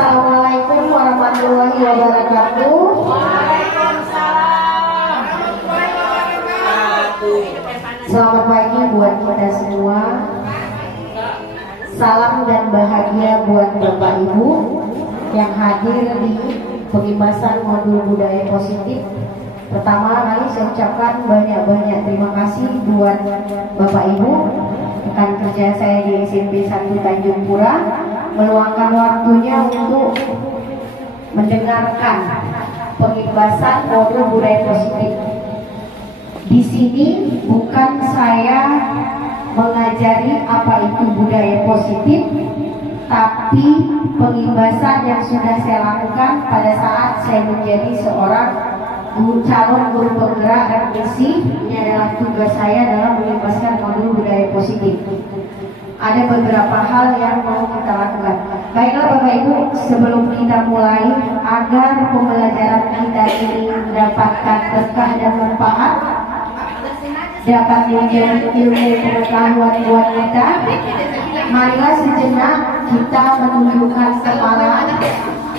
Assalamualaikum warahmatullahi wabarakatuh. Waalaikumsalam. Selamat pagi buat kita semua. Salam dan bahagia buat Bapak Ibu yang hadir di pengibasan modul budaya positif. Pertama kali saya ucapkan banyak-banyak terima kasih buat Bapak Ibu rekan kerja saya di SMP 1 Tanjung Pura meluangkan waktunya untuk mendengarkan pengibasan modul budaya positif. Di sini bukan saya mengajari apa itu budaya positif, tapi pengibasan yang sudah saya lakukan pada saat saya menjadi seorang calon guru penggerak dan misi. Ini adalah tugas saya dalam mengibaskan modul budaya positif. Ada beberapa hal yang mau kita lakukan. Baiklah Bapak Ibu, sebelum kita mulai, agar pembelajaran kita ini mendapatkan berkah dan manfaat, dapat menjadi ilmu pengetahuan buat kita, marilah sejenak kita menundukkan kepala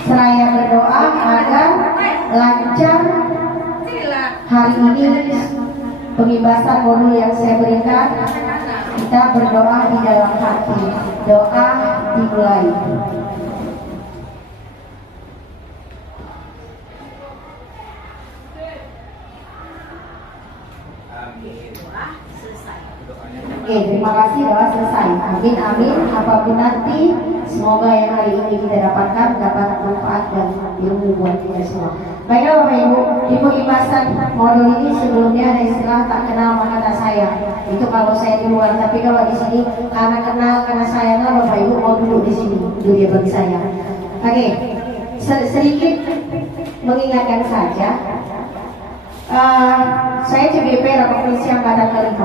seraya berdoa agar lancar hari ini pengibasan modul yang saya berikan. Kita berdoa di dalam hati. Doa dimulai. Oke, terima kasih, doa selesai. Amin, amin. Apapun nanti, semoga yang hari ini kita dapatkan dapat manfaat dan ilmu buat kita semua. Baiklah Bapak Ibu, di pengibasan modul ini sebelumnya ada istilah tak kenal maka tak sayang. Itu kalau saya di luar, tapi kalau di sini karena kenal, karena sayanglah Bapak Ibu mau duduk di sini. Itu dia bagi saya. Oke, sedikit mengingatkan saja. Saya CBP Rekognisi Angkatan ke-5,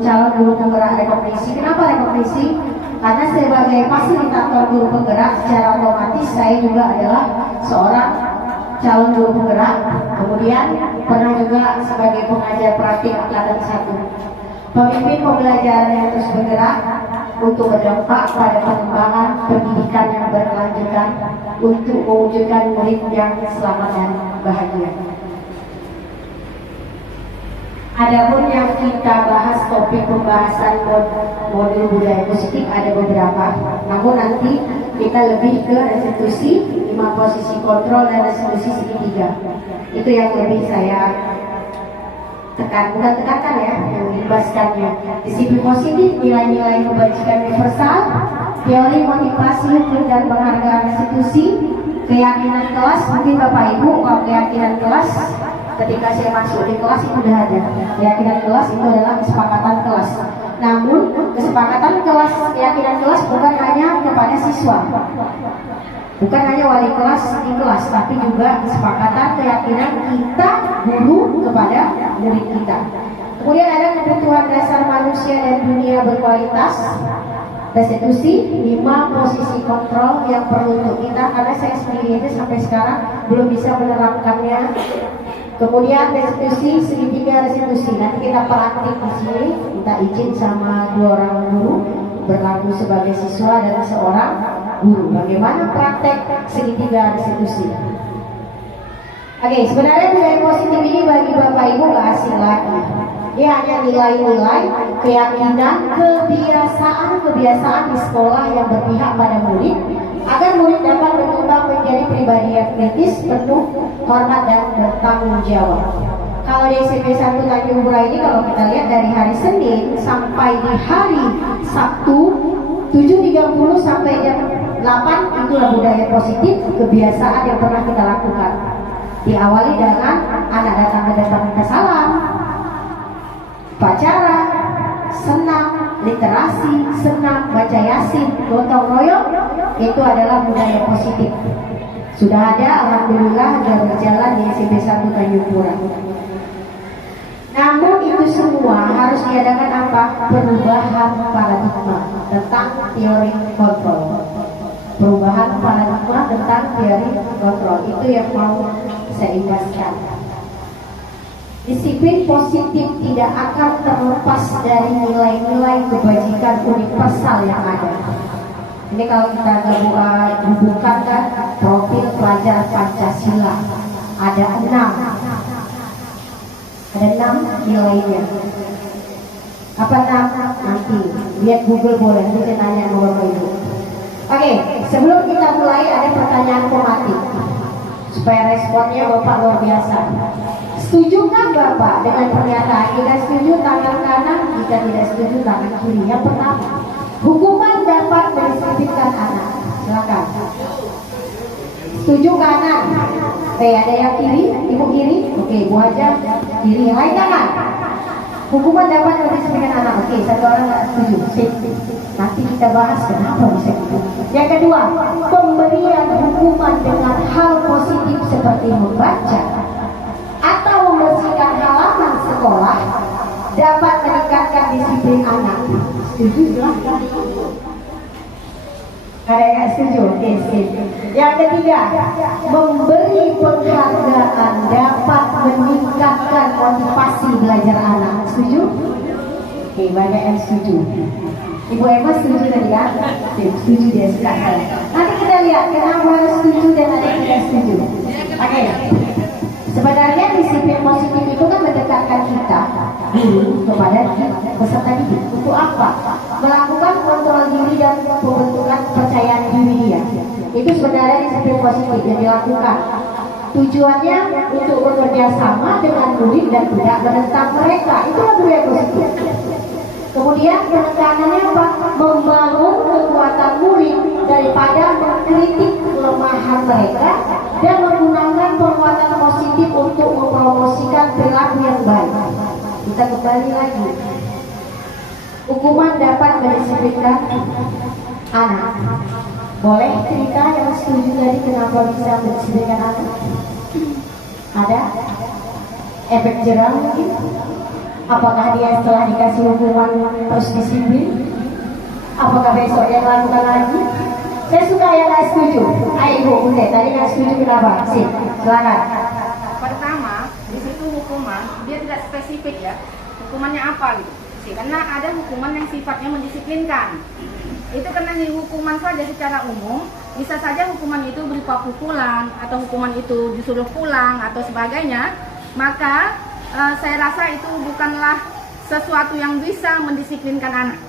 calon guru penggerak rekognisi. Kenapa rekognisi? Karena sebagai fasilitator guru penggerak, secara otomatis saya juga adalah seorang calon guru penggerak. Kemudian pernah juga sebagai pengajar praktik Angkatan 1. Pemimpin pembelajaran yang terus bergerak untuk berdampak pada pengembangan pendidikan yang berkelanjutan untuk mewujudkan murid yang selamat dan bahagia. Adapun yang kita bahas topik pembahasan modul budaya positif ada beberapa, namun nanti kita lebih ke restitusi, 5 posisi kontrol dan restitusi segitiga. Itu yang lebih saya bukan tekankan ya, yang dibahaskannya. Disiplin positif, nilai-nilai kebajikan universal, teori motivasi dan penghargaan restitusi, keyakinan kelas. Mungkin Bapak Ibu kalau keyakinan kelas ketika saya masuk di kelas itu sudah ada. Keyakinan kelas itu adalah kesepakatan kelas. Namun kesepakatan kelas, keyakinan kelas bukan hanya kepada siswa, bukan hanya wali kelas di kelas, tapi juga kesepakatan keyakinan kita guru kepada murid kita. Kemudian ada kebutuhan dasar manusia dan dunia berkualitas. Restitusi, 5 posisi kontrol yang perlu untuk kita, karena saya sendiri itu sampai sekarang belum bisa menerapkannya. Kemudian restitusi, segitiga restitusi. Nanti kita praktik di sini. Minta izin sama 2 orang guru berlaku sebagai siswa dan seorang guru. Bagaimana praktek segitiga restitusi? Oke, sebenarnya budaya positif ini bagi Bapak Ibu gak asing lagi. Dia hanya nilai-nilai, keyakinan, kebiasaan di sekolah yang berpihak pada murid, agar murid dapat berkembang menjadi pribadi yang kritis, penuh hormat dan bertanggung jawab. Kalau di SMP 1 Tanjung Pura ini, kalau kita lihat dari hari Senin sampai di hari Sabtu 7.30 sampai jam 8, itulah budaya positif, kebiasaan yang pernah kita lakukan. Diawali dengan anak datang minta salam, upacara, senam, literasi, senam, baca yasin, gotong royong. Itu adalah budaya positif. Sudah ada, alhamdulillah, sudah berjalan di SMP 1 Tanjung Pura. Namun itu semua harus diadakan apa? Perubahan paradigma tentang teori kontrol. Perubahan paradigma tentang teori kontrol. Itu yang mau saya jelaskan. Disiplin positif tidak akan terlepas dari nilai-nilai kebajikan universal yang ada. Ini kalau kita hubungkan kan profil pelajar Pancasila ada 6 nilainya. Apa 6? Nanti lihat Google boleh, nanti saya tanya sama Bapak Ibu. Oke, sebelum kita mulai ada pertanyaan formatif supaya responnya Bapak luar biasa. Setuju kan Bapak dengan pernyataan? Jika setuju tangan kanan, jika tidak setuju tangan kiri. Yang pertama, hukuman dapat mendisiplinkan anak. Silakan. Setuju kanan. Ada yang kiri, ibu kiri. Oke, Bu aja kiri. Yang lain kanan. Hukuman dapat mendisiplinkan anak. Oke, satu orang nggak setuju. Sip. Nanti kita bahas kenapa bisa gitu. Yang kedua, pemberian hukuman dengan hal positif seperti membaca atau membersihkan halaman sekolah dapat meningkatkan disiplin anak. Setuju? Silahkan. Ada yang nggak setuju? Oke, yang ketiga, memberi penghargaan dapat meningkatkan motivasi belajar anak. Setuju? Oke, banyak yang setuju. Ibu Emma setuju tadi ya? Setuju dia, suka saya. Nanti kita lihat kenapa harus setuju dan ada yang tidak setuju. Oke. Sebenarnya disiplin positif itu kan mendekatkan kita kepada peserta didik. Untuk apa? Melakukan kontrol diri dan pembentukan kepercayaan diri dia. Itu sebenarnya disiplin positif yang dilakukan. Tujuannya untuk bekerja sama dengan murid dan tidak menentang mereka. Itulah budaya positif. Kemudian penekanannya apa? Membangun kekuatan murid daripada mengkritik kelemahan mereka dan menggunakan perbuatan positif untuk mempromosikan perilaku yang baik. Kita kembali lagi. Hukuman dapat mendisiplinkan anak. Boleh cerita yang setuju tadi kenapa bisa mendisiplinkan anak? Ada? Efek jerah mungkin? Apakah dia setelah dikasih hukuman terus disiplin? Apakah besok dia lakukan lagi? Saya suka yang nggak setuju. Ayo Ibu, Bunda, tadi nggak setuju kenapa? Silakan. Pertama, di situ hukuman dia tidak spesifik ya. Hukumannya apa gitu? Karena ada hukuman yang sifatnya mendisiplinkan. Itu karena di hukuman saja secara umum, bisa saja hukuman itu berupa pukulan atau hukuman itu disuruh pulang atau sebagainya. Maka saya rasa itu bukanlah sesuatu yang bisa mendisiplinkan anak.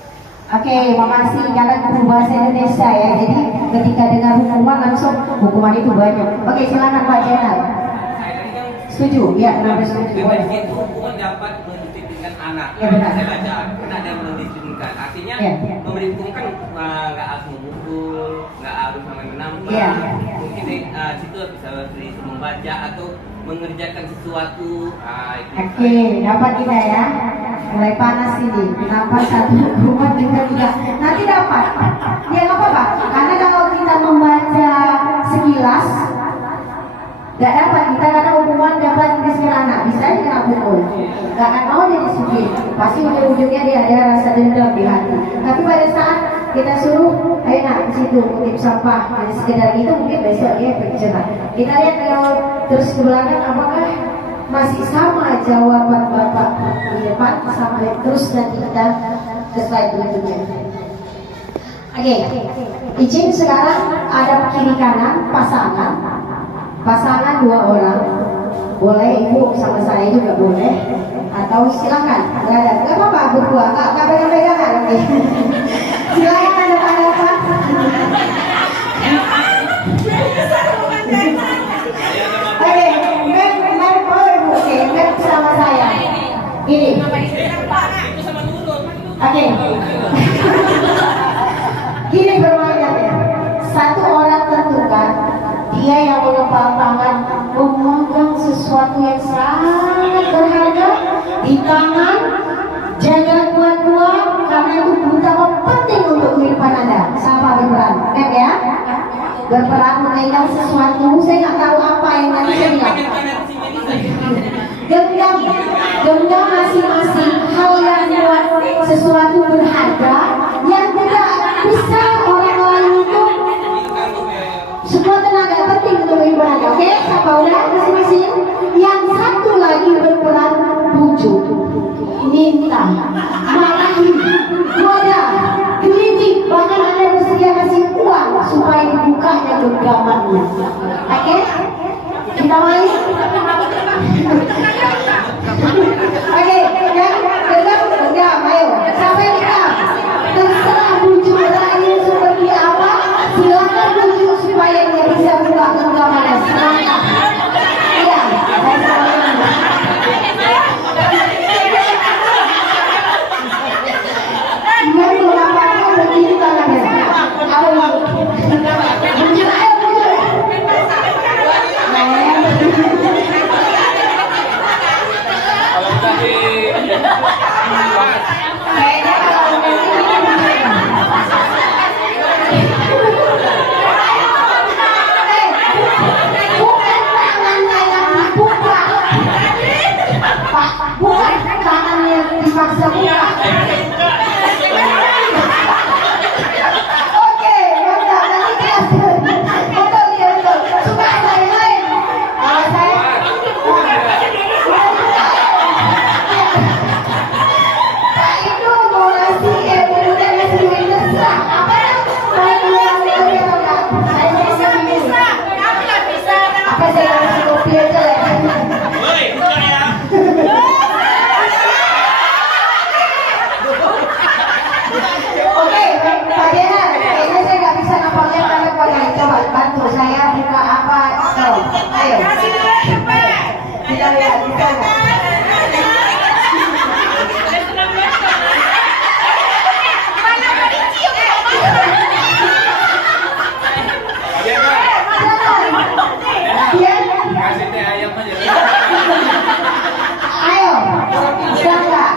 Oke, makasih karena guru bahasa Indonesia ya. Jadi ketika dengar hukuman langsung hukuman itu banyak. Oke, silakan Pak Jenal. Setuju? Ya, benar setuju. Itu hukuman dapat mendisiplinkan anak. Ya, benar. Saya baca, karena ada yang mendisiplinkan. Artinya memberi hukum kan nggak harus memukul, nggak harus sampai menampar. Ya. Mungkin situ bisa disuruh membaca atau mengerjakan sesuatu. Oke, dapat tidak ya? Mulai panas ini. Kenapa satu hukuman dengan tiga? Nanti dapat. Ya nggak apa-apa. Karena kalau kita membaca sekilas, nggak dapat kita karena hukuman dapat disiplin anak. Bisa aja kena pukul. Nggak akan mau dia disiplin. Pasti ujung-ujungnya dia ada rasa dendam di hati. Tapi pada saat kita suruh, ayo nak ke situ kutip sampah. Jadi sekedar itu mungkin besok dia bercerah. Kita lihat kalau terus ke belakang apakah masih sama jawaban Bapak di depan sampai terus nanti kita ke slide berikutnya. Oke, izin sekarang ada kiri kanan pasangan 2 orang. Boleh ibu sama saya juga boleh. Atau silakan, nggak apa-apa berdua, nggak pegang-pegangan. Oke. Silakan ada tanggapan. Oke, sama saya. Gini. Oke. Gini permainannya. Satu orang tertukar, dia yang mengepal tangan memegang sesuatu yang sangat berharga di tangan. Jangan kuat-kuat karena itu betapa penting untuk kehidupan Anda. Siapa berperan? Ya? Berperan memegang sesuatu. Saya nggak tahu apa yang nanti saya bilang. Genggam masing-masing hal yang buat sesuatu berharga yang tidak bisa orang lain itu semua tenaga penting untuk kehidupan Anda. Oke, siapa udah masing-masing? Yang satu lagi berperan bujuk, minta, marahi, goda, kritik, bahkan Anda bersedia kasih jawabannya. Oke? Kita main. Oke, yang enggak, ayo. Sampai kita terserah bujuk terakhir seperti apa. Silakan bujuk supaya dia bisa buka genggamannya. Silakan. Iya, saya sama. Yang mengapa begini tangannya? Apa mau? Bujuk, ayo bujuk. Kalau tadi Kayaknya kalau bukan tangannya yang dibuka, Pak, bukan tangannya yang dipaksa buka. Oke, mantap. Nanti kelas betul dia betul. Suka saya lain. Kalau saya itu mau ngasih kemudian ngasih duit terserah. Apa ya? Saya bilang dia enggak. Saya mau bisa. Apa saya ngasih kopi aja ya? woi, bukan ya. Oke, Pak Diana, kayaknya saya nggak bisa nampaknya karena pakai. Coba bantu saya buka apa? Tuh, ayo. Kita lihat bisa nggak? Ada apa? Dia, Kasih teh ayam aja. ayo, bisa nggak?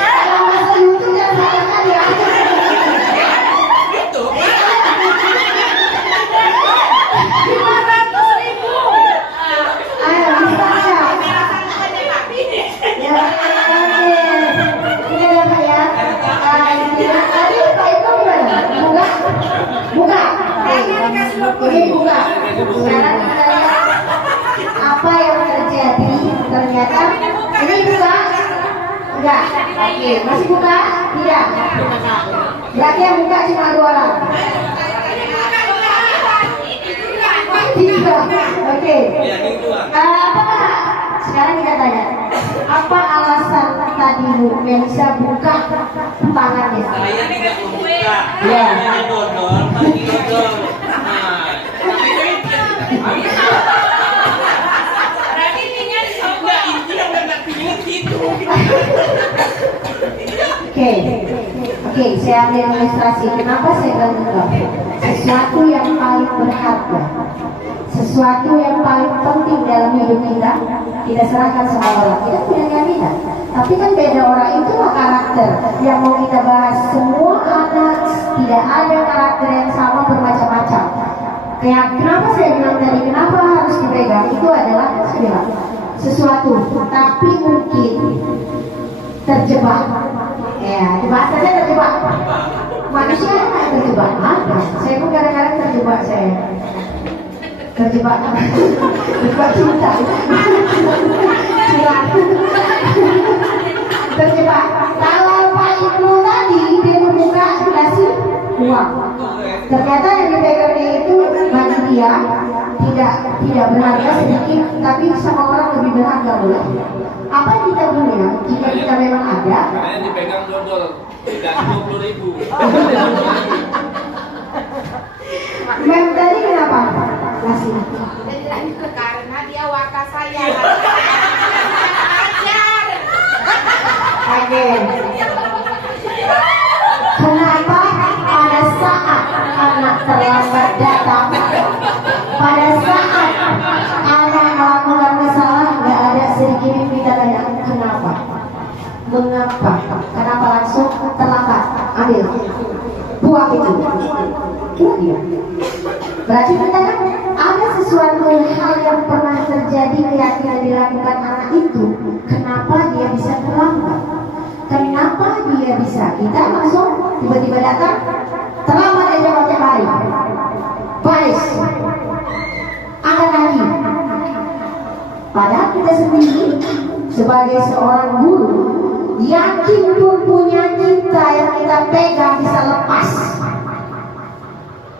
Kalau masuk YouTube jangan salahkan ya. Ayo, bisa nggak? Ya, oke. Ini ada Pak ya. Tadi Pak itu gimana? Buka? Buka? Ini buka. Sekarang kita lihat apa yang terjadi. Ternyata ini buka? Enggak. Oke, masih buka? Tidak. Berarti yang buka cuma 2 orang. Tidak. Oke. Ya, itu lah. Apakah sekarang kita tanya, apa alasan tadi Bu Melisa buka tangannya? Saya tidak membuka. Ya. Saya dodol, pagi dodol. Nah, Berarti tinggal coba. itu yang nggak pingin gitu. Oke, saya ambil ilustrasi. Kenapa saya bilang buka? Sesuatu yang paling berharga, sesuatu yang paling penting dalam hidup kita serahkan sama orang. Kita punya jaminan. Tapi kan beda orang itu karakter yang mau kita bahas. Semua anak tidak ada karakter yang sama, bermacam-macam. Kayak kenapa saya bilang tadi kenapa harus dipegang itu adalah sesuatu, tapi mungkin terjebak. Ya, bahasanya terjebak. Manusia kan terjebak. Saya pun kadang-kadang terjebak saya. Terjebak cinta. Terjebak. Kalau Pak Ibnu tadi dia membuka kasih uang. Ternyata yang dipegangnya itu bagi dia tidak berharga sedikit, tapi sama orang lebih berharga boleh. Apa yang kita punya jika kita memang ada? Saya dipegang dodol, dan 20.000. Mem tadi kenapa? Kasih. Karena dia waka saya. Oke. Kenapa pada saat anak terlambat datang, pada saat anak melakukan kesalahan, nggak ada sedikit pun kita tanya kenapa, mengapa, kenapa langsung terlambat, ambil, buang itu. Berarti kita kan ada sesuatu hal yang pernah terjadi keyakinan dilakukan anak itu. Kenapa dia bisa terlambat? Kenapa dia bisa? Kita langsung tiba-tiba datang terlambat aja pakai hari. Baris, angkat kaki. Padahal kita sendiri sebagai seorang guru yakin pun punya kita yang kita pegang bisa lepas.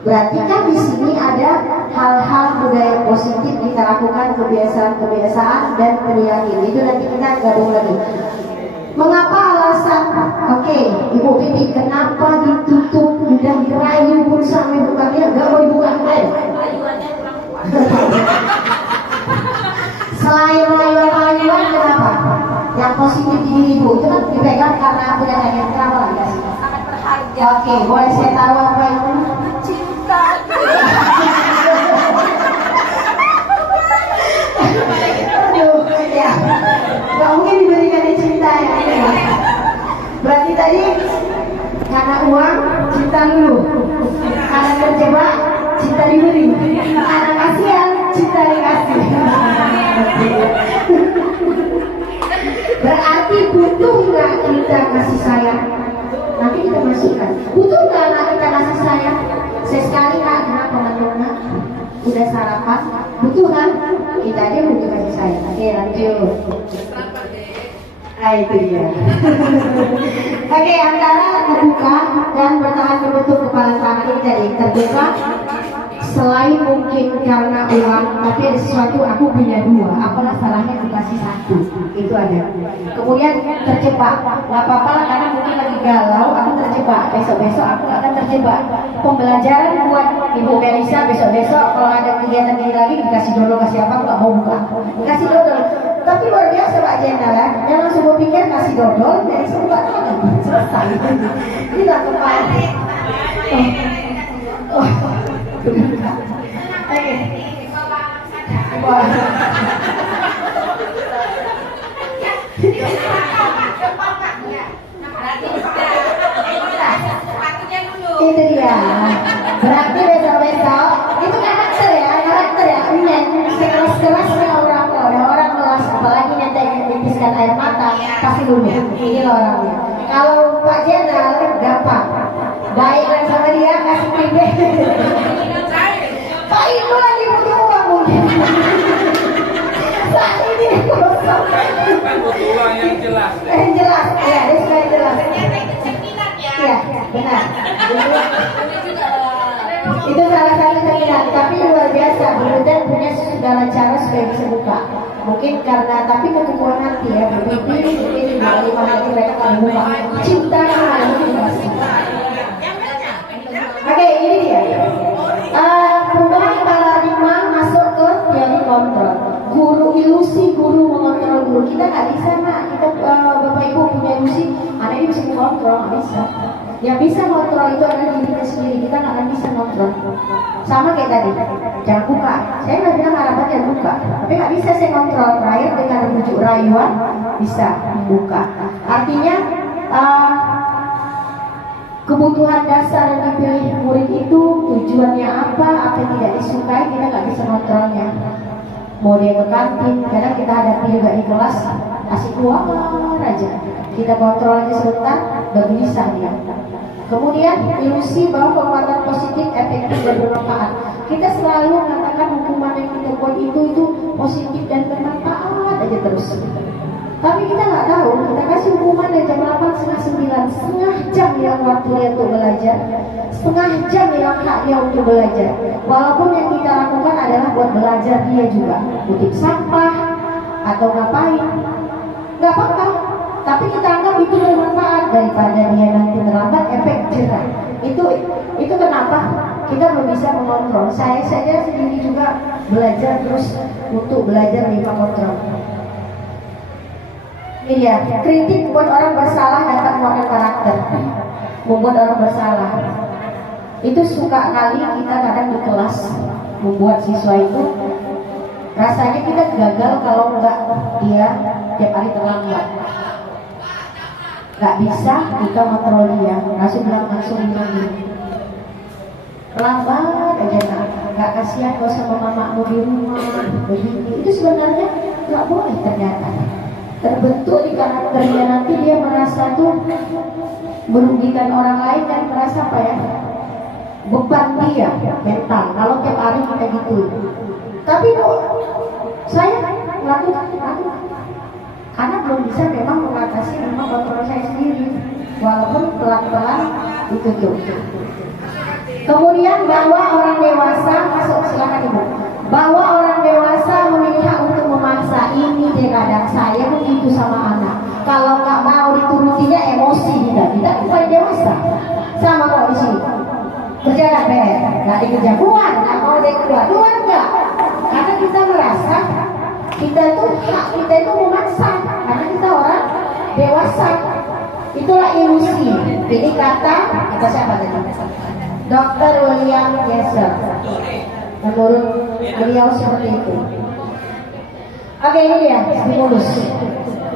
Berarti kan di sini ada hal-hal budaya positif kita lakukan, kebiasaan-kebiasaan dan penyakit. Itu nanti kita gabung lagi. Mengapa alasan? Oke, Ibu Bibi, kenapa ditutup udah dirayu pun sampai bukanya gak mau dibuka? Selain rayuan kenapa? Yang positif di diri Ibu itu kan dipegang karena punya kaget kenapa lagi? Sangat berharga. Oke, boleh saya tahu apa itu? Cinta. Aduh, ya, nggak mungkin diberikan cinta ya. Berarti tadi karena uang cinta dulu, karena terjebak cinta diberi, karena kasihan cinta dikasih. Berarti butuh nggak kita kasih sayang? Nanti kita masukkan. Butuh nggak anak kita kasih sayang? Sesekali kan, kenapa nak? Udah sarapan, butuh kan? Kita aja butuh kasih sayang. Oke, lanjut. Itu dia. Oke, antara terbuka dan bertahan menutup kepala kaki jadi terbuka. Selain mungkin karena uang, tapi ada sesuatu aku punya dua, apalah salahnya dikasih satu, itu ada. Kemudian terjebak, nggak apa-apa lah karena mungkin lagi galau, aku terjebak. Besok-besok aku akan terjebak. Pembelajaran buat Ibu Melisa besok-besok kalau ada kegiatan ini lagi dikasih dodol kasih apa, aku nggak mau buka, dikasih dodol. Tapi luar biasa Pak Jenderal, jangan langsung berpikir kasih dodol dari sebuah lagi selesai. Ini nggak kepala. Itu dia. Berarti besok-besok itu karakter ya, sekeras-kerasnya orang kelas, apalagi nanti yang menitiskan air mata, kasih dulu. Ini loh orangnya. Kalau Pak Jenderal gampang, baiklah sama dia kasih tipe. Pak Ibu lagi butuh uang mungkin. Saat ini kosong. Butuh uang yang jelas. Jelas, ya, ini sudah jelas. Iya, benar. Itu salah satu terminat, tapi luar biasa. Berhutang punya segala cara supaya bisa buka. Mungkin karena, tapi kekuatan hati ya, berpikir mungkin di lima hati mereka akan buka. Cinta mungkin masih. Oke, ini dia. Perubahan paradigma masuk ke teori kontrol. Guru ilusi, guru mengontrol guru. Kita nggak bisa nak. Kita bapak ibu punya ilusi, anak ini bisa mengontrol, nggak bisa. Yang bisa kontrol itu adalah diri kita sendiri. Kita nggak akan bisa kontrol. Sama kayak tadi, jangan buka. Saya nggak bilang harapan jangan buka, tapi nggak bisa saya kontrol. Terakhir dengan bujuk rayuan bisa buka. Artinya kebutuhan dasar yang dipilih murid itu tujuannya apa yang tidak disukai, kita nggak bisa kontrolnya. Mau dia ke kantin, kadang kita hadapi juga di kelas, asik keluar aja. Kita kontrol aja sebentar, nggak bisa dia. Kemudian ilusi bahwa kekuatan positif, efektif dan bermanfaat. Kita selalu mengatakan hukuman yang kita buat itu positif dan bermanfaat aja terus. Tapi kita nggak tahu, kita kasih hukuman dari jam 8 setengah 9, setengah jam hilang waktunya untuk belajar, setengah jam hilang haknya untuk belajar. Walaupun yang kita lakukan adalah buat belajar dia juga, kutip sampah atau ngapain, nggak apa-apa. Tapi kita anggap itu bermanfaat daripada dia nanti terlambat efek jerah. Itu kenapa kita belum bisa mengontrol. Saya saja sendiri juga belajar terus untuk belajar lima kontrol. Iya, kritik membuat orang bersalah dapat menguatkan karakter, membuat orang bersalah. Itu suka kali kita kadang di kelas membuat siswa itu rasanya kita gagal kalau enggak dia tiap hari terlambat. Nggak bisa kita kontrol dia, langsung bilang lambat aja nak, nggak kasihan kalau sama mamamu di rumah begini. Itu sebenarnya nggak boleh ternyata. Terbentuk di karakternya nanti dia merasa tuh merugikan orang lain dan merasa apa ya, beban dia mental kalau tiap hari kita gitu. Tapi saya lakukan Anak belum bisa memang mengatasi memang kontrol saya sendiri, walaupun pelan-pelan ditutup. Kemudian bahwa orang dewasa, masuk silakan ibu, bahwa orang dewasa memiliki hak untuk memaksa. Ini terkadang saya begitu sama anak. Kalau nggak mau diturutinya emosi kita bukan dewasa. Sama kok di sini. Kerja PR, nggak dikerja keluar, nggak mau dia keluar nggak? Karena kita merasa kita itu hak kita itu memaksa, karena kita orang dewasa. Itulah ilusi. Ini kata siapa tadi? Dr. William James. Menurut beliau seperti itu. Oke, ini dia stimulus.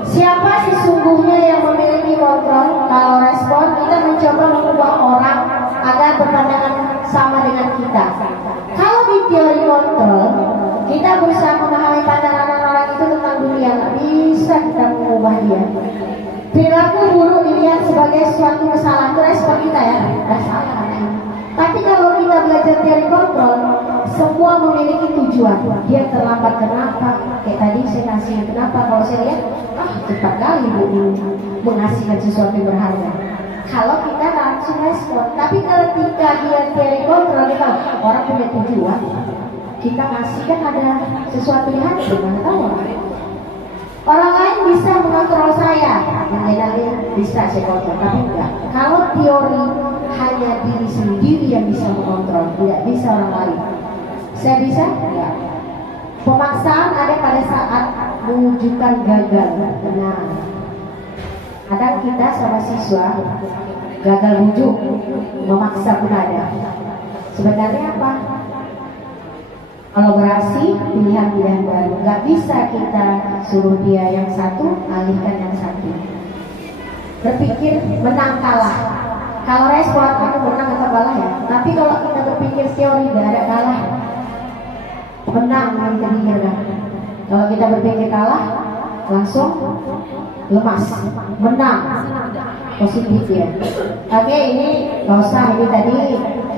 Siapa sesungguhnya yang memiliki kontrol? Kalau respon, kita mencoba mengubah orang agar berpandangan sama dengan kita. Kalau di teori kontrol, kita berusaha memahami pandangan orang itu tentang dunia, nggak bisa kita mengubah dia. Perilaku buruk dilihat sebagai suatu kesalahan, itu respon kita ya, udah salah anak ini. Tapi kalau kita belajar teori kontrol, semua memiliki tujuan. Dia terlambat kenapa? Kayak tadi saya kasih kenapa? Kalau saya lihat, cepat kali bu menghasilkan sesuatu yang berharga. Kalau kita langsung respon, tapi ketika dia teori kontrol, kita orang punya tujuan. Kita ngasih kan ada sesuatu di hati, mana tahu orang lain bisa mengontrol saya, mengenali bisa saya kontrol, tapi enggak. Kalau teori hanya diri sendiri yang bisa mengontrol, tidak bisa orang lain. Saya bisa? Enggak. Pemaksaan ada pada saat menunjukkan gagal. Nah, kadang kita sama siswa gagal bujuk, memaksa pun ada. Sebenarnya apa? Kolaborasi, pilihan-pilihan baru. Gak bisa kita suruh dia yang satu, alihkan yang satu. Berpikir menang kalah. Kalau respon, aku menang atau kalah ya. Tapi kalau kita berpikir teori, gak ada kalah. Menang yang terakhir kan. Kalau kita berpikir kalah, langsung lemas. Menang, positif ya. Oke, ini gak usah, ini tadi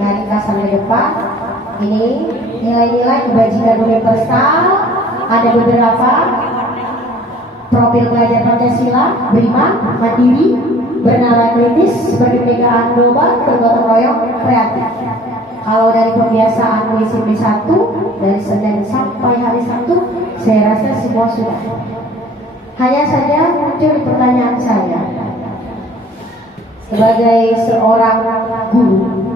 dari kasan ke depan. Ini nilai-nilai kebajikan universal, ada beberapa profil pelajar Pancasila, beriman, mandiri, bernalar kritis, berkepekaan global, bergotong royong, kreatif. Kalau dari pembiasaan WCP 1 dari Senin sampai hari Sabtu, saya rasa semua sudah. Hanya saja muncul di pertanyaan saya sebagai seorang guru.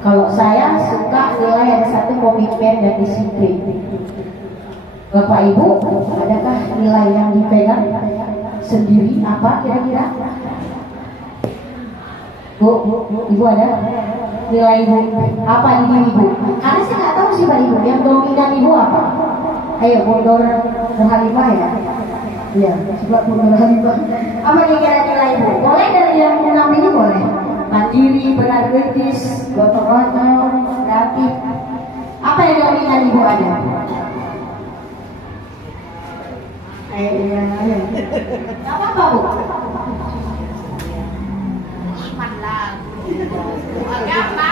Kalau saya suka nilai ada satu komitmen dan disiplin. Bapak Ibu, adakah nilai yang dipegang sendiri apa kira-kira? Bu, Ibu ada nilai Ibu apa di diri Ibu? Karena saya nggak tahu sih Pak Ibu yang dominan Ibu apa. Ayo mundur Halimah ya. Iya, coba mundur Halimah. Apa kira-kira nilai Ibu? Boleh dari yang 6 ini boleh. Mandiri, benar kritis, gotong royong, kreatif. Apa yang dominan Ibu ada? Iya. Gak apa-apa Bu. Iman lah. Agama.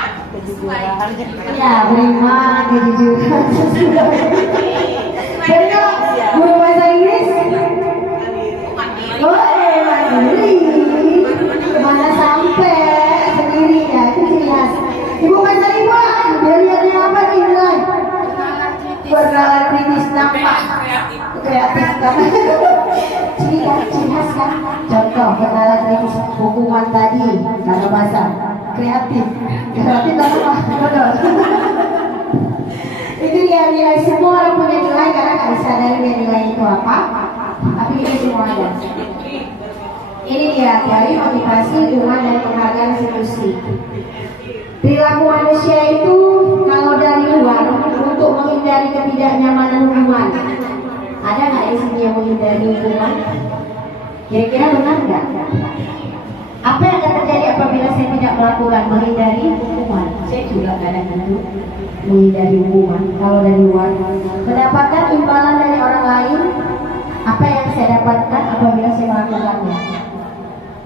Ya, beriman, kejujuran. Benar, guru bahasa Inggris? Oh, mandiri. Mana sampai sendiri ya, itu jelas. Ibu bahasa Ibu lah, dia lihatnya apa nih nilai? Bernalar kritis, nampak kreatif kan? Ciri khas kan? Contoh bernalar kritis, hukuman tadi, cara bahasa kreatif apa? Betul. Itu dia nilai, semua orang punya nilai karena nggak disadari dia nilai itu apa, tapi ini semua ada. Ini dia dari motivasi, dukungan dan penghargaan institusi. Perilaku manusia itu kalau dari luar untuk menghindari ketidaknyamanan hubungan. Ada nggak di sini yang menghindari hubungan? Kira-kira benar nggak? Apa yang akan terjadi apabila saya tidak melakukan menghindari hubungan? Saya juga kadang-kadang menghindari hubungan. Kalau dari luar, mendapatkan imbalan dari orang lain, apa yang saya dapatkan apabila saya melakukannya?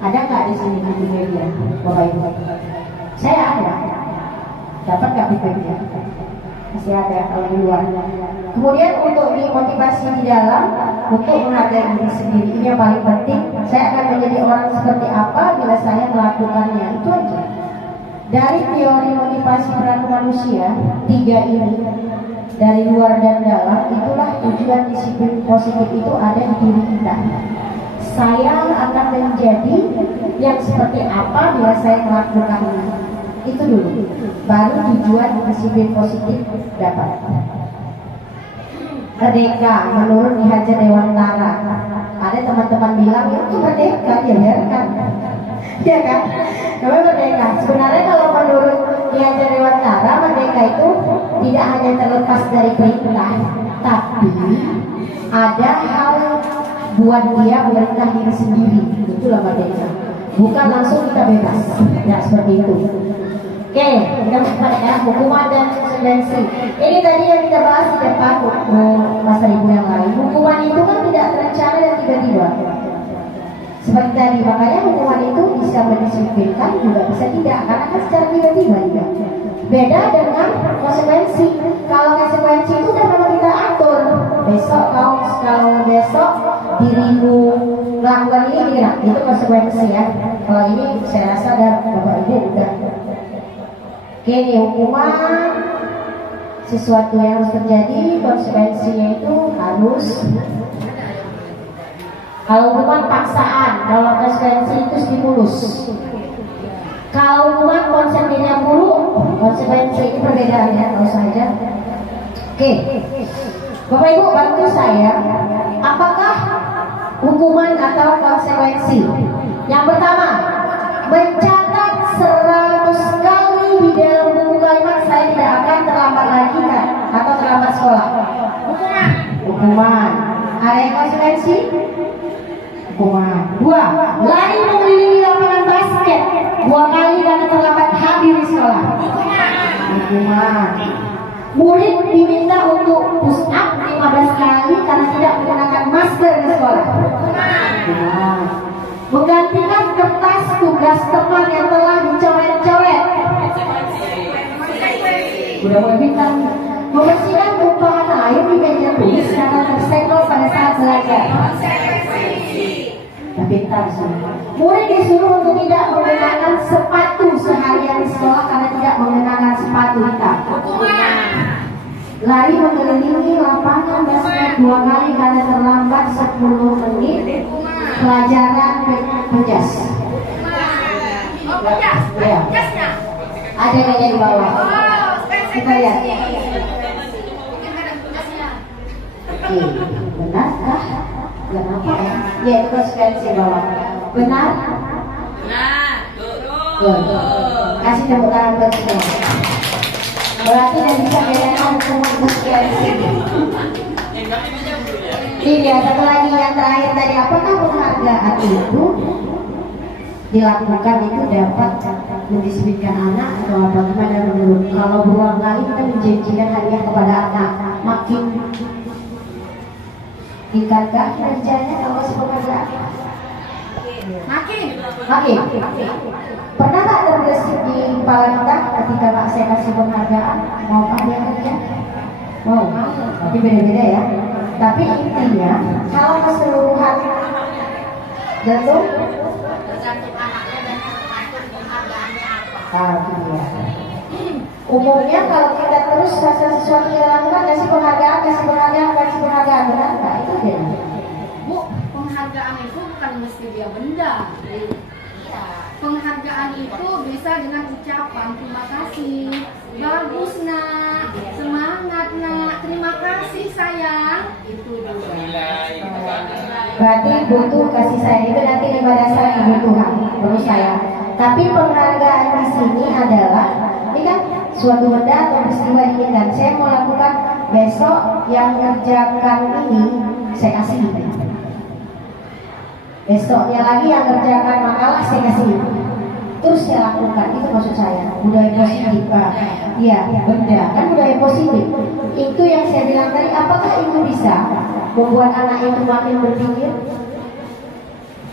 Ada nggak di sini di media, Bapak Ibu? Saya ada. Dapat nggak feedbacknya? Masih ada kalau di luar. Kemudian untuk dimotivasi di dalam, untuk menghargai diri sendiri. Ini yang paling penting. Saya akan menjadi orang seperti apa bila saya melakukannya. Itu aja. Dari teori motivasi perilaku manusia 3 ini, dari luar dan dalam, itulah tujuan disiplin positif itu ada di diri kita. Saya akan menjadi yang seperti apa bila saya melakukannya. Itu dulu, baru tujuan disiplin positif dapat. Merdeka menurut Ki Hajar Dewantara. Ada teman-teman bilang itu merdeka, ya biarkan. Ya kan? Namanya merdeka. Sebenarnya kalau menurut Ki Hajar Dewantara, merdeka itu tidak hanya terlepas dari perintah, tapi ada hal buat dia memerintah diri sendiri. Itulah merdeka. Bukan langsung kita bebas. Ya seperti itu. Oke, kita masuk pada hukuman dan konsekuensi. Ini tadi yang kita bahas di depan masa ribu yang lalu. Hukuman itu kan tidak terencana dan tiba-tiba. Seperti tadi, makanya hukuman itu bisa mendisiplinkan, juga bisa tidak, karena kan secara tiba-tiba juga. Beda dengan konsekuensi. Kalau konsekuensi itu udah memang kita atur. Besok kalau besok dirimu melakukan ini, nah, itu konsekuensi ya. Kalau ini saya rasa ada Bapak Ibu udah. Oke, ini hukuman sesuatu yang harus terjadi, konsekuensinya itu harus. Kalau hukuman paksaan, kalau konsekuensi itu stimulus. Kalau hukuman konsep dirinya buruk, konsekuensi itu perbedaan ya, tahu saja. Oke, Bapak Ibu bantu saya, apakah hukuman atau konsekuensi? Yang pertama, mencatat 100 kali di dalam buku kalimat saya tidak akan terlambat lagi kan? Atau terlambat sekolah. Hukuman. Ada yang konsekuensi? Hukuman. 2. Lari mengelilingi lapangan basket 2 kali karena terlambat hadir di sekolah. Hukuman. Murid diminta untuk push up 15 kali karena tidak menggunakan masker di sekolah. Hukuman. Menggantikan kertas tugas teman yang telah dicoret-coret. Udah mulai bintang. Membersihkan tumpahan air di meja tulis karena tersenggol pada saat belajar. Nah, pintar semua. Murid disuruh untuk tidak menggunakan sepatu seharian di sekolah karena tidak menggunakan sepatu hitam. Lari mengelilingi lapangan basket 2 kali karena terlambat 10 menit. Pelajaran penjas. Ya. Ada yang di bawah. Kita lihat. Oke, benarkah? Kenapa ya? Ya itu konsekuensi bawah. Benar? Kasih tepuk tangan buat semua. Berarti tidak bisa bedakan hukuman konsekuensi. Ini satu lagi yang terakhir tadi, apakah penghargaan itu dilakukan itu dapat mendisiplinkan anak atau apa, gimana menurut? Kalau berulang kali kita menjanjikan hadiah kepada anak, makin tingkatkah kerjanya kalau sepekerjaan? Makin. Pernah tak terbesit di kepala kita ketika Pak saya kasih penghargaan, mau hadiah? Mau, tapi beda-beda ya. Tapi intinya kalau keseluruhan jantung ya. Umumnya kalau kita terus rasa sesuatu yang lakukan kasih penghargaan, benar nggak? Itu dia. Bu, penghargaan itu bukan mesti dia benda. Penghargaan itu bisa dengan ucapan terima kasih, bagus nak, semangat nak, terima kasih sayang. Itu juga. Berarti butuh kasih sayang itu nanti pada dasar kebutuhan menurut saya. Tapi penghargaan di sini adalah ini kan suatu benda atau peristiwa diinginkan. Saya mau lakukan besok yang mengerjakan ini saya kasih ini. Besoknya lagi yang kerjakan makalah saya kasih terus saya lakukan, itu maksud saya budaya positif. Iya, benda kan budaya positif itu yang saya bilang tadi. Apakah itu bisa membuat anak itu makin berpikir?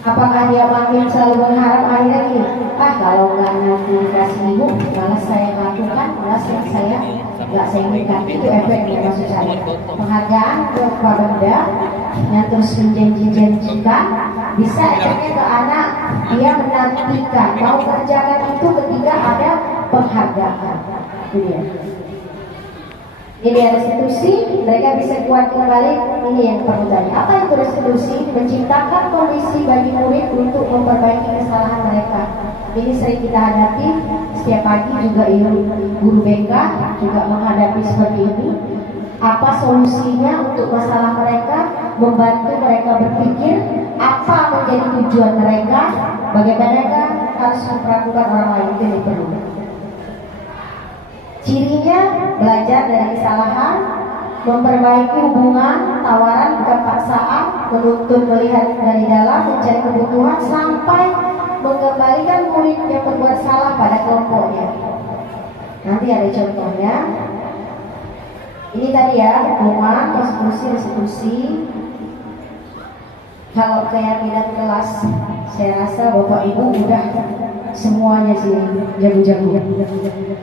Apakah dia makin selalu berharap akhirnya gini, kalau nggak nanti dikasih ibu, malas saya lakukan, malas yang saya nggak saya inginkan. Itu efek yang maksud saya. Penghargaan berupa benda yang terus menjanji-janjikan bisa efeknya ke anak, dia menantikan mau kerjakan itu ketika ada penghargaan. Itu dia. Jadi restitusi, mereka bisa kuat kembali. Ini yang perlu tanya. Apa itu restitusi? Menciptakan kondisi bagi murid untuk memperbaiki kesalahan mereka. Ini sering kita hadapi setiap pagi juga guru BK juga menghadapi seperti ini. Apa solusinya untuk masalah mereka? Membantu mereka berpikir apa menjadi tujuan mereka, bagaimana mereka harus memperlakukan orang lain. Itu perlu. Cirinya belajar dari kesalahan, memperbaiki hubungan, tawaran bukan paksaan, menuntut melihat dari dalam, mencari kebutuhan sampai mengembalikan murid yang berbuat salah pada kelompoknya. Nanti ada contohnya. Ini tadi ya, hukuman, restitusi. Kalau keyakinan kelas, saya rasa Bapak Ibu udah semuanya sih jago-jago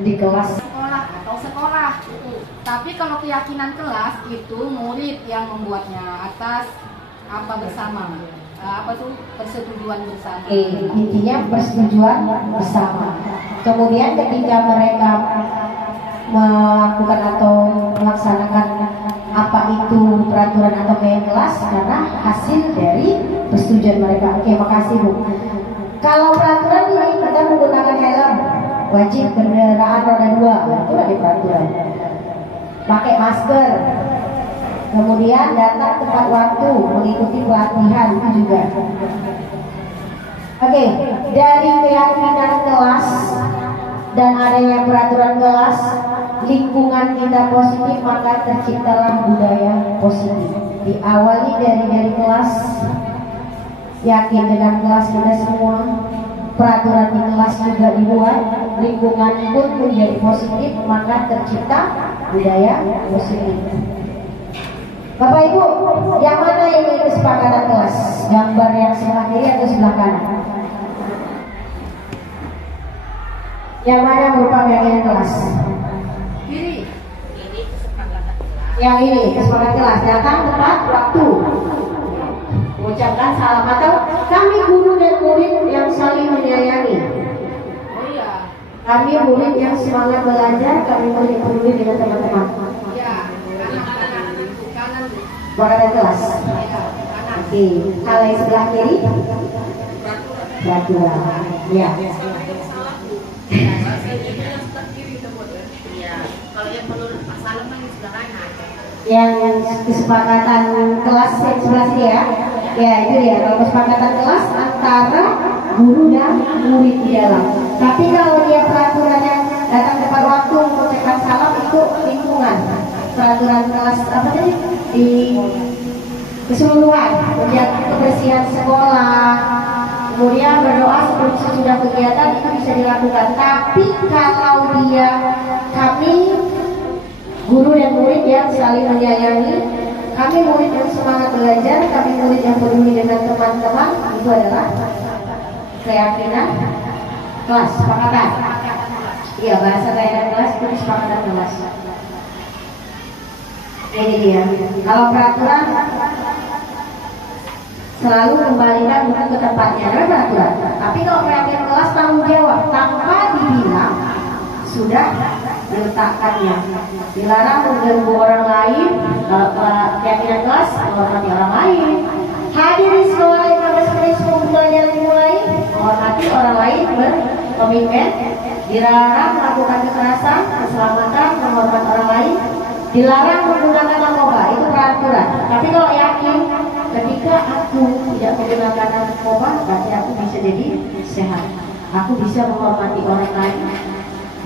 di kelas. Sekolah. Tapi kalau keyakinan kelas itu murid yang membuatnya atas apa bersama, persetujuan bersama. Intinya persetujuan bersama. Kemudian ketika mereka melakukan atau melaksanakan apa itu peraturan atau gaya kelas karena hasil dari persetujuan mereka. Oke, makasih Bu. Kalau peraturan ini kita menggunakan helm, wajib kendaraan roda 2, itu ada peraturan. Pakai masker, kemudian datang tepat waktu, mengikuti pelatihan itu juga. Oke, dari keyakinan kelas dan adanya peraturan kelas, lingkungan kita positif maka terciptalah budaya positif. Diawali dari kelas, yakin dengan kelas kita semua. Peraturan di kelas juga dibuat, lingkungan pun menjadi positif, maka tercipta budaya positif. Bapak Ibu, yang mana ini kesepakatan kelas? Gambar yang sebelah kiri atau sebelah kanan? Yang mana merupakan keyakinan kelas? Kiri. Ini kesepakatan kelas. Yang ini kesepakatan kelas, datang tepat waktu, mengucapkan salam atau kami guru dan murid yang saling menyayangi. Oh iya. Kami murid yang semangat belajar, kami murid yang peduli dengan teman-teman. Iya, kanan. Kesepakatan kelas. Iya, kanan. Oke, hal yang sebelah kiri peraturan. Ya. Kalau yang menurut Pak Salam kan di sebelah kanan. Yang kesepakatan kelas yang sebelah sini ya. Ya itu dia, kalau kesepakatan kelas antara guru dan murid di dalam. Tapi kalau dia peraturannya datang tepat waktu, mengucapkan salam, itu lingkungan. Peraturan kelas apa tadi? Di keseluruhan, menjaga kebersihan sekolah, kemudian berdoa sebelum sesudah kegiatan itu bisa dilakukan. Tapi kalau kami guru dan murid yang saling menyayangi, kami murid yang semangat belajar, kami murid yang peduli dengan teman-teman, itu adalah keyakinan kelas, kesepakatan. Iya, bahasa keyakinan kelas itu kesepakatan kelas. Ini dia. Kalau peraturan selalu kembalikan buku ke tempatnya, ada peraturan. Tapi kalau keyakinan kelas tanggung jawab tanpa dibilang sudah diletakkannya. Dilarang mengganggu orang lain. Kalau keyakinan kelas menghormati orang lain. Hadir di sekolah 15 menit sebelum pembelajaran dimulai, menghormati orang lain berkomitmen. Dilarang melakukan kekerasan, keselamatan, menghormati orang lain. Dilarang menggunakan narkoba, itu peraturan. Tapi kalau yakin, ketika aku tidak menggunakan narkoba, berarti aku bisa jadi sehat. Aku bisa menghormati orang lain.